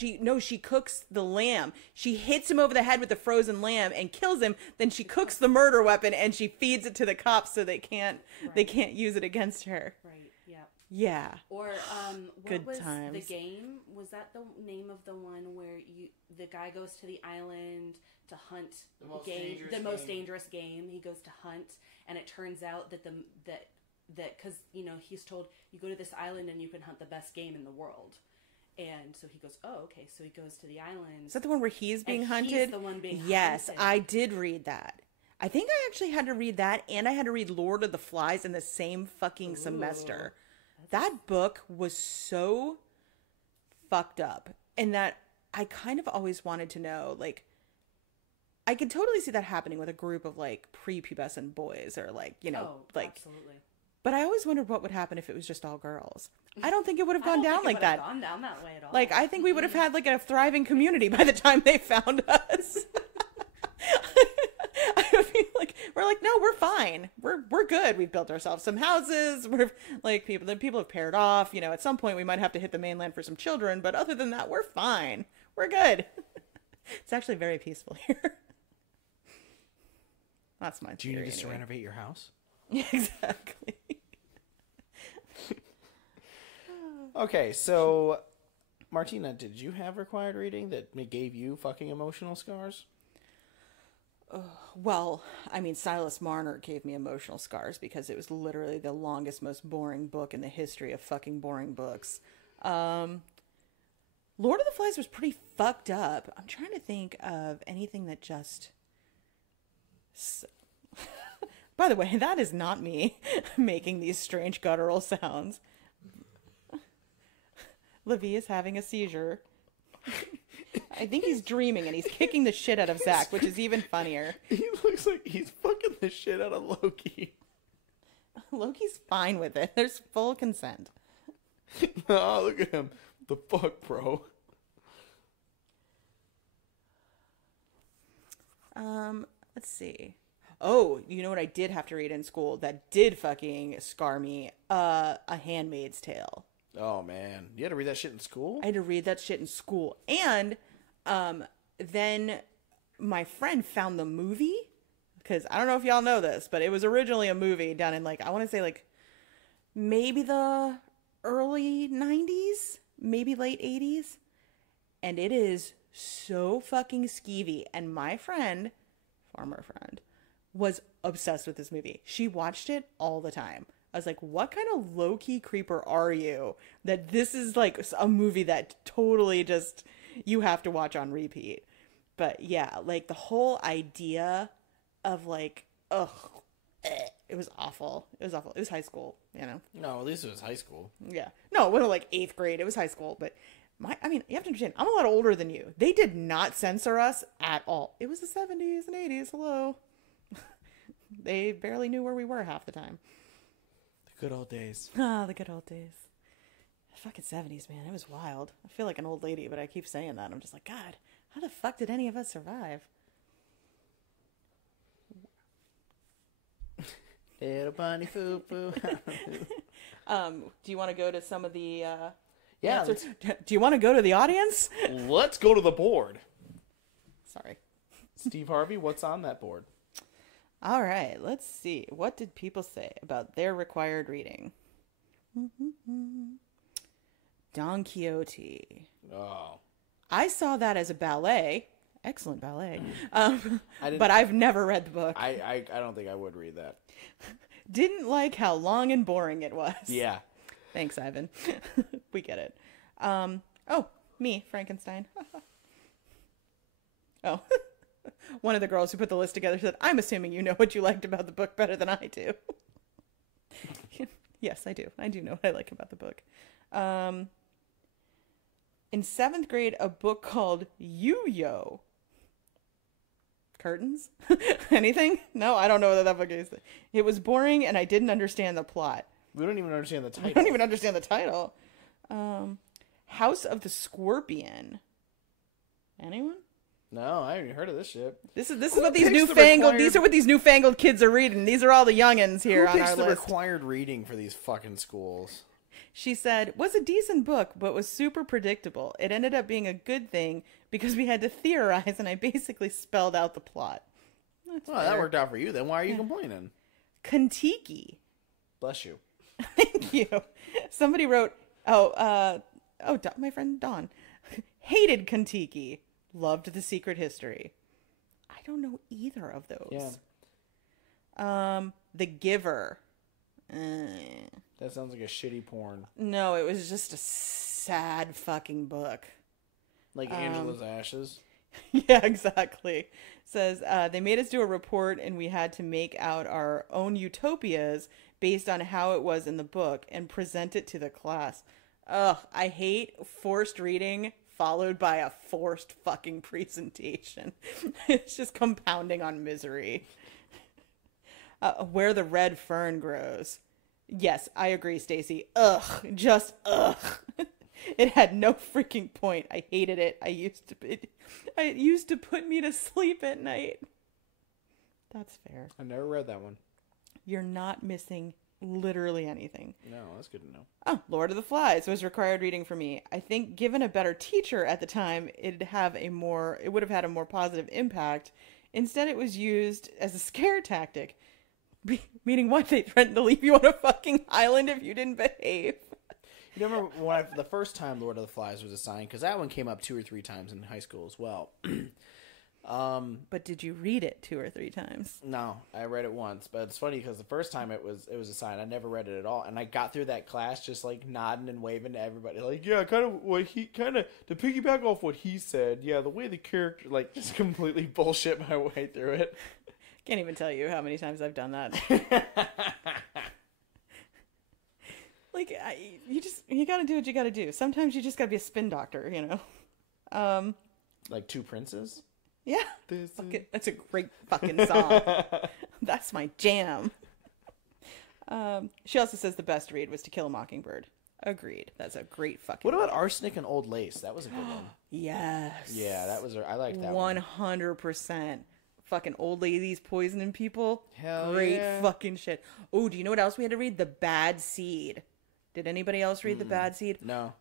him. she cooks the lamb. She hits him over the head with the frozen lamb and kills him. Then she cooks the murder weapon and she feeds it to the cops so they can't use it against her. Right. Yeah. Yeah. Or what Good was times. the game? Was that the name of the one where the guy goes to the island to hunt the most dangerous game? He goes to hunt, and it turns out that because he's told you go to this island and you can hunt the best game in the world, and so he goes, oh okay, so he goes to the island. Is that the one where he's being and hunted? He's the one being yes, hunted. I did read that. I think I actually had to read that, and I had to read Lord of the Flies in the same fucking semester. That book was so fucked up, and that I kind of always wanted to know, like, I could totally see that happening with a group of like prepubescent boys, or like, absolutely. But I always wondered what would happen if it was just all girls. I don't think it would have I gone don't down think it like would have that. Gone down that way at all. Like, I think we would have had like a thriving community by the time they found us. I feel like we're like, no, we're fine. We're good. We've built ourselves some houses. We're like people have paired off. At some point we might have to hit the mainland for some children, but other than that, we're fine. We're good. It's actually very peaceful here. That's my Do you theory, need to anyway. renovate your house? Yeah, exactly. Okay, so Martina, did you have required reading that gave you fucking emotional scars? Well, I mean, Silas Marner gave me emotional scars because it was literally the longest, most boring book in the history of fucking boring books. Lord of the Flies was pretty fucked up. I'm trying to think of anything that just... By the way, that is not me making these strange guttural sounds. Levi is having a seizure. I think he's dreaming and he's kicking the shit out of Zach, which is even funnier. He looks like he's fucking the shit out of Loki. Loki's fine with it. There's full consent. Oh, look at him. The fuck, bro? Let's see. Oh, you know what I did have to read in school that did fucking scar me? A Handmaid's Tale. Oh, man. You had to read that shit in school? I had to read that shit in school. And then my friend found the movie, because I don't know if y'all know this, but it was originally a movie done in, like, I want to say, like, maybe the early 90s, maybe late 80s. And it is so fucking skeevy. And my friend, former friend, was obsessed with this movie. She watched it all the time. I was like, what kind of low-key creeper are you that this is like a movie that totally just you have to watch on repeat? But yeah, like the whole idea of like, it was awful. It was awful. It was high school, you know? No, at least it was high school. Yeah. No, it wasn't like 8th grade. It was high school. But I mean, you have to understand, I'm a lot older than you. They did not censor us at all. It was the 70s and 80s. Hello. They barely knew where we were half the time. Good old days. Ah, the good old days. Fucking 70s, man. It was wild. I feel like an old lady, but I keep saying that. I'm just like, God, how the fuck did any of us survive? Little bunny foo foo. Do you want to go to some of the Yeah. answers? Do you want to go to the audience? Let's go to the board. Sorry. Steve Harvey, what's on that board? All right, let's see. What did people say about their required reading? Don Quixote. Oh. I saw that as a ballet. Excellent ballet. But I've never read the book. I don't think I would read that. Didn't like how long and boring it was. Yeah. Thanks, Ivan. We get it. Oh, me, Frankenstein. Oh. One of the girls who put the list together said, I'm assuming you know what you liked about the book better than I do. Yes, I do. I do know what I like about the book. In 7th grade, a book called Yu-Yo. Curtains? Anything? No, I don't know what that book is. It was boring and I didn't understand the plot. We don't even understand the title. I don't even understand the title. House of the Scorpion. Anyone? No, I haven't even heard of this shit. This is what these newfangled. These are what these newfangled kids are reading. These are all the youngins here on our list. Who picks the required reading for these fucking schools? She said, was a decent book, but was super predictable. It ended up being a good thing because we had to theorize, and I basically spelled out the plot. Well, that worked out for you. Then why are you complaining? Kentucky. Bless you. Thank you. Somebody wrote, my friend Dawn hated Kentucky. Loved The Secret History. I don't know either of those. Yeah. The Giver. That sounds like a shitty porn. No, it was just a sad fucking book. Like Angela's Ashes? Yeah, exactly. Says, they made us do a report and we had to make out our own utopias based on how it was in the book and present it to the class. Ugh, I hate forced reading followed by a forced fucking presentation. It's just compounding on misery. Where the Red Fern Grows. Yes, I agree, Stacy. Ugh, just ugh. It had no freaking point. I hated it. It used to put me to sleep at night. That's fair. I never read that one. You're not missing literally anything. No, that's good to know. Oh, Lord of the Flies was required reading for me. I think given a better teacher at the time, it would have had a more positive impact. Instead, it was used as a scare tactic. Meaning what? They threatened to leave you on a fucking island if you didn't behave. You remember when the first time Lord of the Flies was assigned, because that one came up 2 or 3 times in high school as well. But did you read it 2 or 3 times? No, I read it once, but it's funny because the first time it was a sign. I never read it at all, and I got through that class just like nodding and waving to everybody, like, yeah, kind of what he kind of to piggyback off what he said. Yeah, the way the character like just completely bullshit my way through it. Can't even tell you how many times I've done that. Like, you gotta do what you gotta do. Sometimes you just gotta be a spin doctor, you know. Like Two Princes. Yeah, that's a great fucking song. That's my jam. She also says the best read was To Kill a Mockingbird. Agreed. That's a great fucking. What about Arsenic and Old Lace? That was a good one. Yes. Yeah, that was. I liked that 100%. Fucking old ladies poisoning people. Hell great yeah. fucking shit. Oh, do you know what else we had to read? The Bad Seed. Did anybody else read The Bad Seed? No.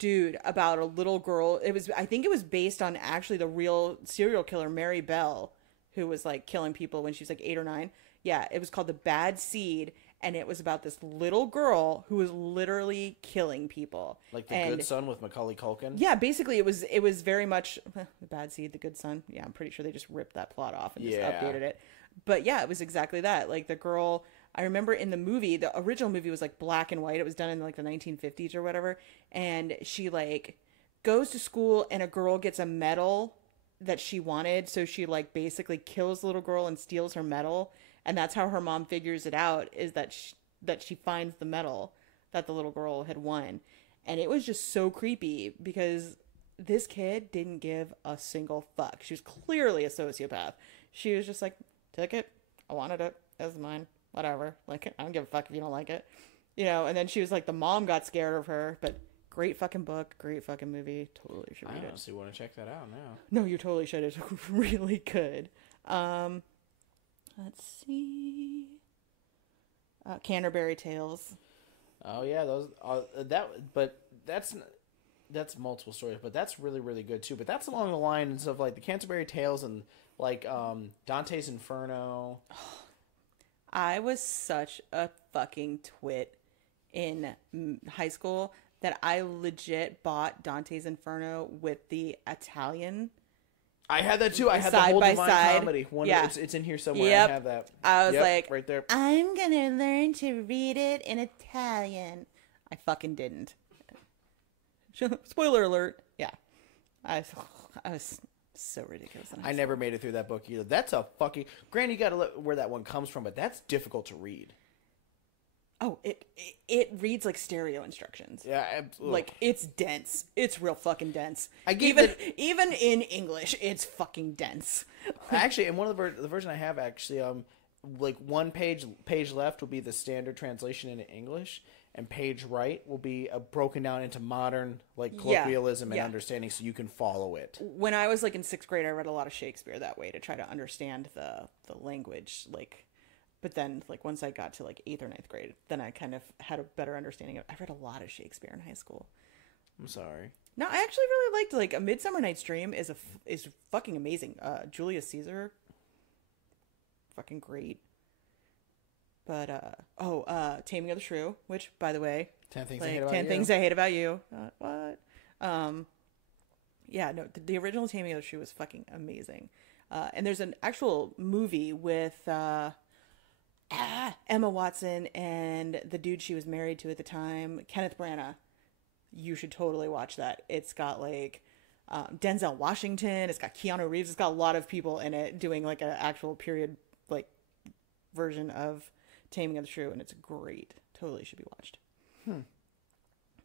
Dude, about a little girl. I think it was based on actually the real serial killer, Mary Bell, who was like killing people when she was like 8 or 9. Yeah, it was called The Bad Seed, and it was about this little girl who was literally killing people. Like The Good Son with Macaulay Culkin? Yeah, basically it was very much The Bad Seed, The Good Son. Yeah, I'm pretty sure they just ripped that plot off and just updated it. But yeah, it was exactly that. Like the girl, I remember in the movie, the original movie was like black and white. It was done in like the 1950s or whatever. And she like goes to school and a girl gets a medal that she wanted. So she like basically kills the little girl and steals her medal. And that's how her mom figures it out, is that she finds the medal that the little girl had won. And it was just so creepy because this kid didn't give a single fuck. She was clearly a sociopath. She was just like, took it. I wanted it. It was mine. Whatever. Like, I don't give a fuck if you don't like it. You know, and then she was like, the mom got scared of her. But great fucking book. Great fucking movie. Totally should read it. I honestly want to check that out now. No, you totally should. It's really good. Let's see. Canterbury Tales. Oh yeah, those that's multiple stories, but that's really really good too. But that's along the lines of like the Canterbury Tales and like Dante's Inferno. I was such a fucking twit in high school that I legit bought Dante's Inferno with the Italian. I had that too. I had the whole Divine Comedy. It's in here somewhere. Yep. I have that. I was like, right there. I'm gonna learn to read it in Italian. I fucking didn't. Spoiler alert. Yeah, I was so ridiculous. I never made it through that book either. That's a fucking. Granted, you got to look where that one comes from, but that's difficult to read. Oh, it reads like stereo instructions. Yeah, absolutely. Like it's dense. It's real fucking dense. Even in English, it's fucking dense. Actually, and one of the version I have actually, like one page left will be the standard translation into English, and page right will be broken down into modern like colloquialism and understanding, so you can follow it. When I was like in 6th grade, I read a lot of Shakespeare that way to try to understand the language, like. But then, like, once I got to, like, 8th or 9th grade, then I kind of had a better understanding of it. I read a lot of Shakespeare in high school. I'm sorry. No, I actually really liked, like, A Midsummer Night's Dream is fucking amazing. Julius Caesar, fucking great. But, Taming of the Shrew, which, by the way... 10 Things I Hate About You. 10 Things I Hate About You. What? Yeah, no, the original Taming of the Shrew was fucking amazing. And there's an actual movie with... Emma Watson and the dude she was married to at the time, Kenneth Branagh. You should totally watch that. It's got like Denzel Washington. It's got Keanu Reeves. It's got a lot of people in it doing like an actual period like version of Taming of the Shrew, and it's great. Totally should be watched.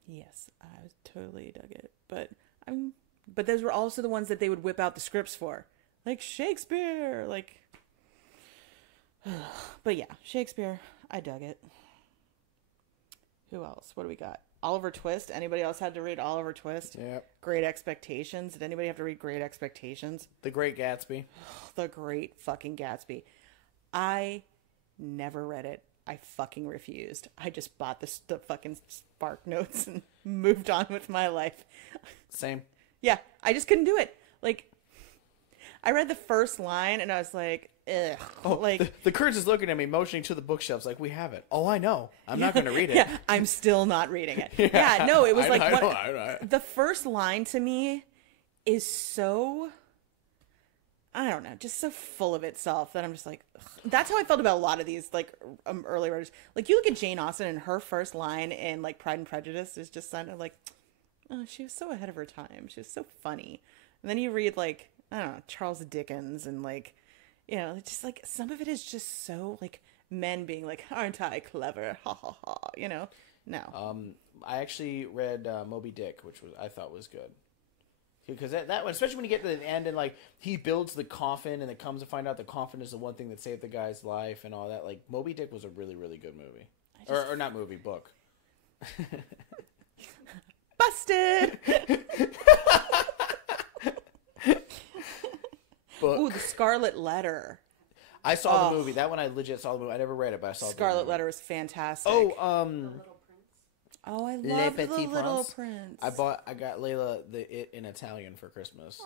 Yes, I totally dug it. But those were also the ones that they would whip out the scripts for, like Shakespeare, like. But yeah, Shakespeare, I dug it. Who else? What do we got? Oliver Twist. Anybody else had to read Oliver Twist? Yep. Great Expectations. Did anybody have to read Great Expectations? The Great Gatsby. The Great fucking Gatsby. I never read it. I fucking refused. I just bought the fucking Spark Notes and moved on with my life. Same. Yeah, I just couldn't do it. Like, I read the first line and I was like, ugh. Oh, like the Kurtz is looking at me, motioning to the bookshelves, like, we have it. Oh, I know. I'm not going to read it. Yeah, I'm still not reading it. Yeah, no, it was I know. The first line to me is so I don't know, just so full of itself that I'm just like, ugh. That's how I felt about a lot of these like early writers. Like you look at Jane Austen and her first line in like Pride and Prejudice is just kind of like, oh, she was so ahead of her time. She was so funny. And then you read like, I don't know, Charles Dickens and like, you know, it's just like some of it is just so like men being like, aren't I clever? Ha ha ha. You know, no. I actually read Moby Dick, which I thought was good. Because that one, especially when you get to the end and like he builds the coffin and it comes to find out the coffin is the one thing that saved the guy's life and all that. Like Moby Dick was a really, really good movie, or not movie, book. Busted. Book. Ooh, The Scarlet Letter. I saw the movie. That one I legit saw the movie. I never read it, but I saw Scarlet Letter is fantastic. The Little Prince. Oh, I Le love The Petit Little Prince. Prince. I got Layla it in Italian for Christmas.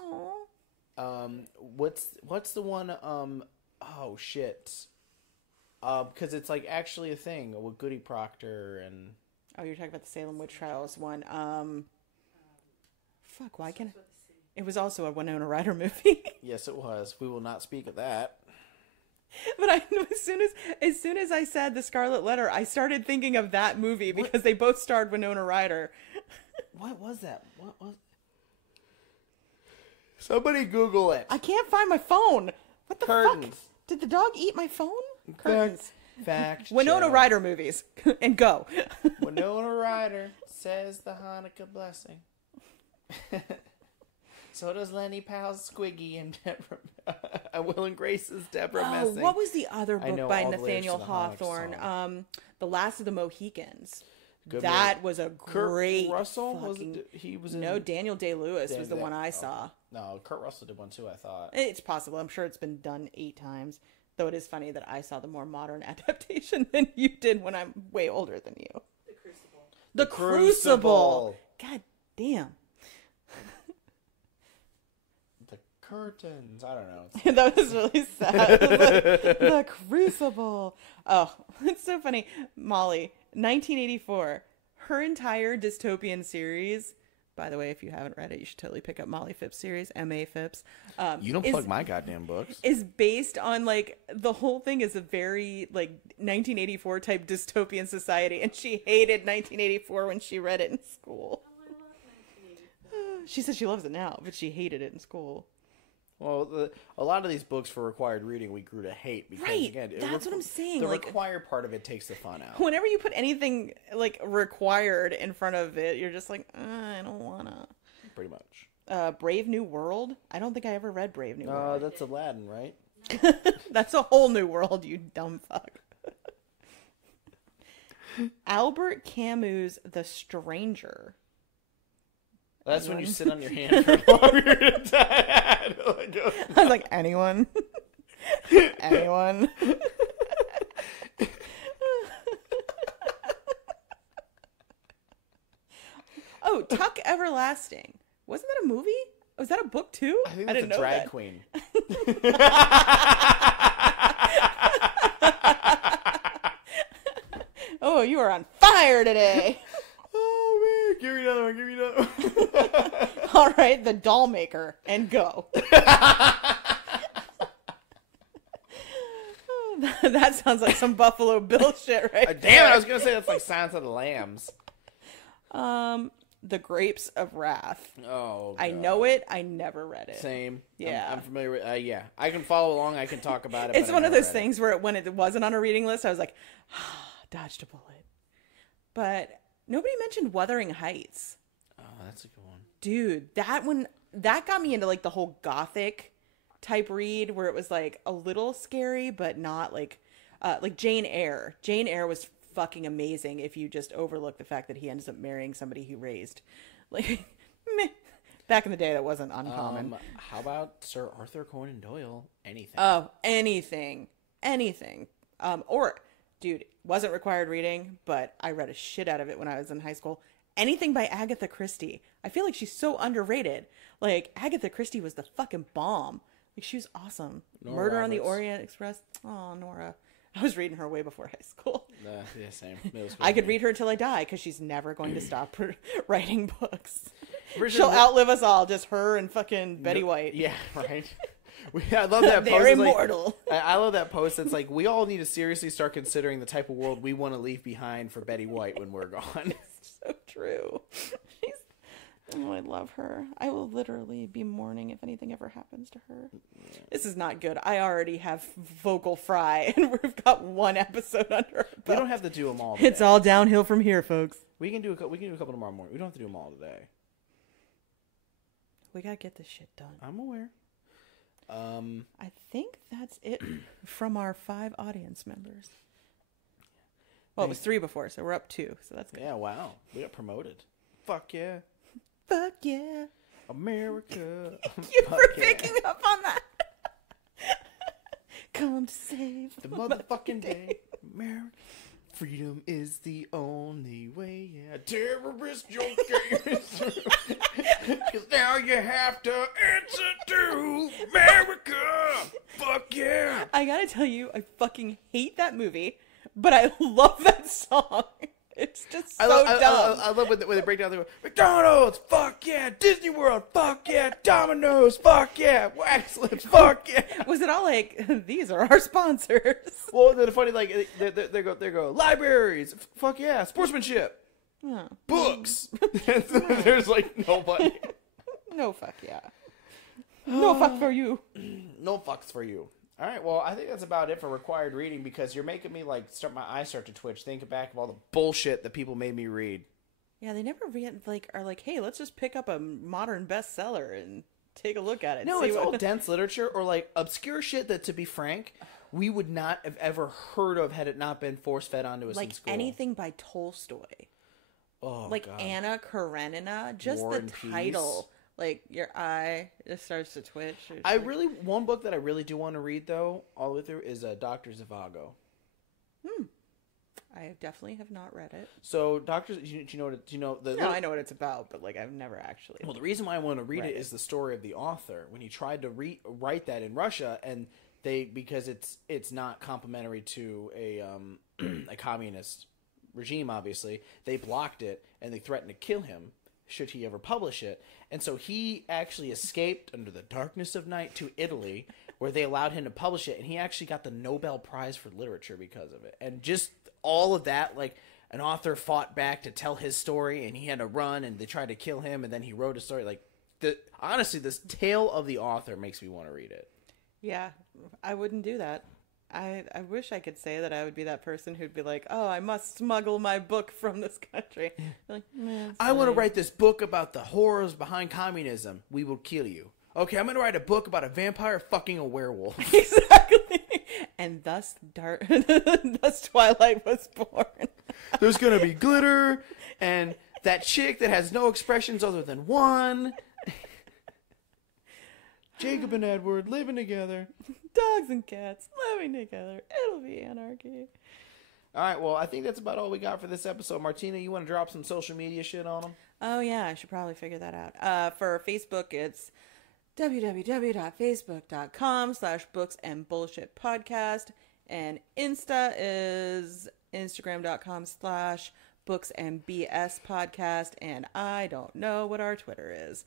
Aww. What's the one? Oh shit. Because it's like actually a thing with Goody Proctor and. Oh, you're talking about the Salem Witch Trials one. Fuck, why can't it was also a Winona Ryder movie. Yes, it was. We will not speak of that. But as soon as I said The Scarlet Letter, I started thinking of that movie because they both starred Winona Ryder. What was that? What was? Somebody Google it. I can't find my phone. What the Curtains. fuck? Did the dog eat my phone? Curtains. Fact. Winona Ryder movies. And go. Winona Ryder says the Hanukkah blessing. So does Lenny Powell's Squiggy and Deborah. Will and Grace's Deborah Messing. What was the other book by all the lyrics Nathaniel to the Hanukkah Hawthorne? song. The Last of the Mohicans. Good That movie. was a Kurt great. Russell fucking... he was in... No, Daniel Day-Lewis was the one I saw. No, Kurt Russell did one too, I thought. It's possible. I'm sure it's been done 8 times. Though it is funny that I saw the more modern adaptation than you did when I'm way older than you. The Crucible. The Crucible. God damn. The curtains. I don't know. That was really sad. The Crucible. Oh, it's so funny. Molly, 1984. Her entire dystopian series. By the way, if you haven't read it, you should totally pick up Molly Phipps' series, M.A. Phipps. You don't plug my goddamn books. Is based on, like, the whole thing is a very, like, 1984 type dystopian society, and she hated 1984 when she read it in school. Oh, I love 1984. She says she loves it now, but she hated it in school. Well, a lot of these books for required reading we grew to hate because Right, again, that's what I'm saying, The like- required part of it takes the fun out. Whenever you put anything, like, required in front of it, you're just like, I don't wanna. Pretty much. Brave New World? I don't think I ever read Brave New World. That's Aladdin, right? That's a whole new world, you dumb fuck. Albert Camus' The Stranger. That's when you sit on your hand for a long period of time. I was like, anyone? Anyone? Oh, Tuck Everlasting. Wasn't that a movie? Was that a book too? I think I that's didn't a know drag that. queen. Oh, you are on fire today. Oh man, give me another one. Give me another one. All right, The Doll Maker, and go. That sounds like some Buffalo Bill shit, right? Damn it! I was gonna say that's like Silence of the Lambs. The Grapes of Wrath. Oh, I God. know it. I never read it. Same. Yeah. I'm familiar with. Yeah, I can follow along. I can talk about it. It's but I one of never those read it. things where when it wasn't on a reading list, I was like, dodged a bullet. But nobody mentioned Wuthering Heights. Oh, that's a good one. Dude, that got me into like the whole gothic type read where it was like a little scary, but not like Jane Eyre. Jane Eyre was fucking amazing if you just overlook the fact that he ends up marrying somebody he raised. Like, meh. Back in the day, that wasn't uncommon. How about Sir Arthur Conan Doyle? Anything. Oh, anything. Or, dude, wasn't required reading, but I read a shit out of it when I was in high school. Anything by Agatha Christie. I feel like she's so underrated. Like, Agatha Christie was the fucking bomb. Like, she was awesome. Nora Murder on the Roberts. Orient Express. Oh, Nora. I was reading her way before high school. Yeah, same. Middle school. I could read her till I die because she's never going to stop writing books. Pretty She'll sure- outlive us all. Just her and fucking Betty White. Yeah, right. I love that post. They're It's like- immortal. I love that post. It's like, we all need to seriously start considering the type of world we want to leave behind for Betty White when we're gone. So true. Oh, I love her. I will literally be mourning if anything ever happens to her. Yeah. This is not good. I already have vocal fry, and we've got one episode under our belt. We don't have to do them all today. It's all downhill from here, folks. We can do a couple tomorrow morning. We don't have to do them all today. We gotta get this shit done. I'm aware. I think that's it from our 5 audience members. Well, it was 3 before, so we're up 2. So that's good. Yeah, wow. We got promoted. Fuck yeah. Fuck yeah. America. You were picking up on that. Come to save the motherfucking day. America. Freedom is the only way. Yeah. Terrorist joke. Because now you have to answer to America. Fuck yeah. I gotta tell you, I fucking hate that movie, but I love that song. It's just so dumb. I love when they break down. They go, McDonald's, fuck yeah. Disney World, fuck yeah. Domino's, fuck yeah. Wax Lips, fuck yeah. Was it all like, these are our sponsors? Well, the funny, like, they go, libraries, fuck yeah. Sportsmanship, books. There's like nobody. No fuck yeah. No fuck for you. No fucks for you. All right, well, I think that's about it for required reading, because you're making me, like, my eyes start to twitch thinking back of all the bullshit that people made me read. Yeah, they never are like, hey, let's just pick up a modern bestseller and take a look at it. No, it's all dense literature or, like, obscure shit that, to be frank, we would not have ever heard of had it not been force-fed onto us in school. Like anything by Tolstoy. Oh, like God. Anna Karenina, just War the and Peace. title. Like, your eye just starts to twitch. One book that I really do want to read, though, all the way through, is Dr. Zhivago. I definitely have not read it. So, do you know No, I know what it's about, but, like, I've never actually. Well, the reason why I want to read it is the story of the author. When he tried to write that in Russia, and because it's not complimentary to a communist regime, obviously, they blocked it, and they threatened to kill him should he ever publish it. And so he actually escaped under the darkness of night to Italy, where they allowed him to publish it, and he actually got the Nobel Prize for Literature because of it. And just all of that, like, an author fought back to tell his story, and he had to run, and they tried to kill him, and then he wrote a story. Like, honestly, this tale of the author makes me want to read it. Yeah, I wouldn't do that. I wish I could say that I would be that person who'd be like, oh, I must smuggle my book from this country. Like, I want to write this book about the horrors behind communism. We will kill you. Okay, I'm going to write a book about a vampire fucking a werewolf. Exactly. And thus Twilight was born. There's going to be glitter and that chick that has no expressions other than one. Jacob and Edward living together. Dogs and cats living together. It'll be anarchy. All right, well, I think that's about all we got for this episode. Martina, you want to drop some social media shit on them? Oh, yeah, I should probably figure that out. For Facebook, it's www.facebook.com/booksandbullshitpodcast. And Insta is instagram.com/booksandbspodcast. And I don't know what our Twitter is.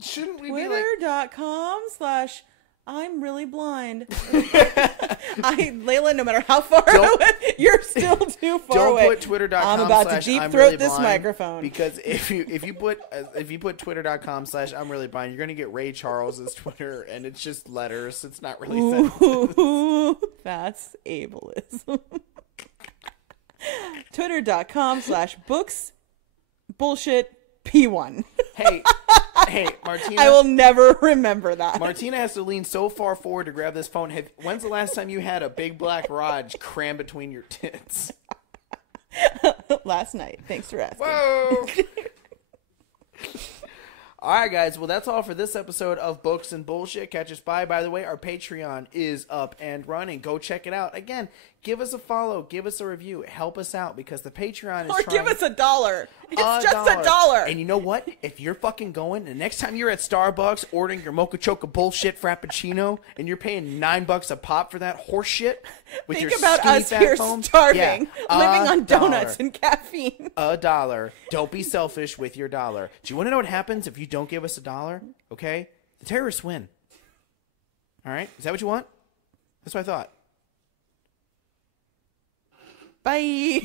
Shouldn't we Twitter.com/I'm really blind. Layla, no matter how far away, you're still too far away. Don't put twitter.com. I'm about to deep throat this microphone. Because if you put twitter.com/I'm really blind, you're gonna get Ray Charles's Twitter, and it's just letters. It's not really sentences. Ooh, that's ableism. Twitter.com/booksbullshitp1. Hey, Martina. I will never remember that. Martina has to lean so far forward to grab this phone. When's the last time you had a big black rod crammed between your tits? Last night. Thanks for asking. Whoa! All right, guys. Well, that's all for this episode of Books and Bullshit. Catch us by the way, our Patreon is up and running. Go check it out. Again, give us a follow. Give us a review. Help us out, because the Patreon is give us $1. It's just $1. And you know what? If you're fucking going, the next time you're at Starbucks ordering your Mocha Choca bullshit Frappuccino, and you're paying $9 a pop for that horse shit with Think your about skinny us fat here phone, starving, living on donuts $1. and caffeine. $1. Don't be selfish with your dollar. Do you want to know what happens if you don't give us $1? Okay? The terrorists win. All right. Is that what you want? That's what I thought. Bye.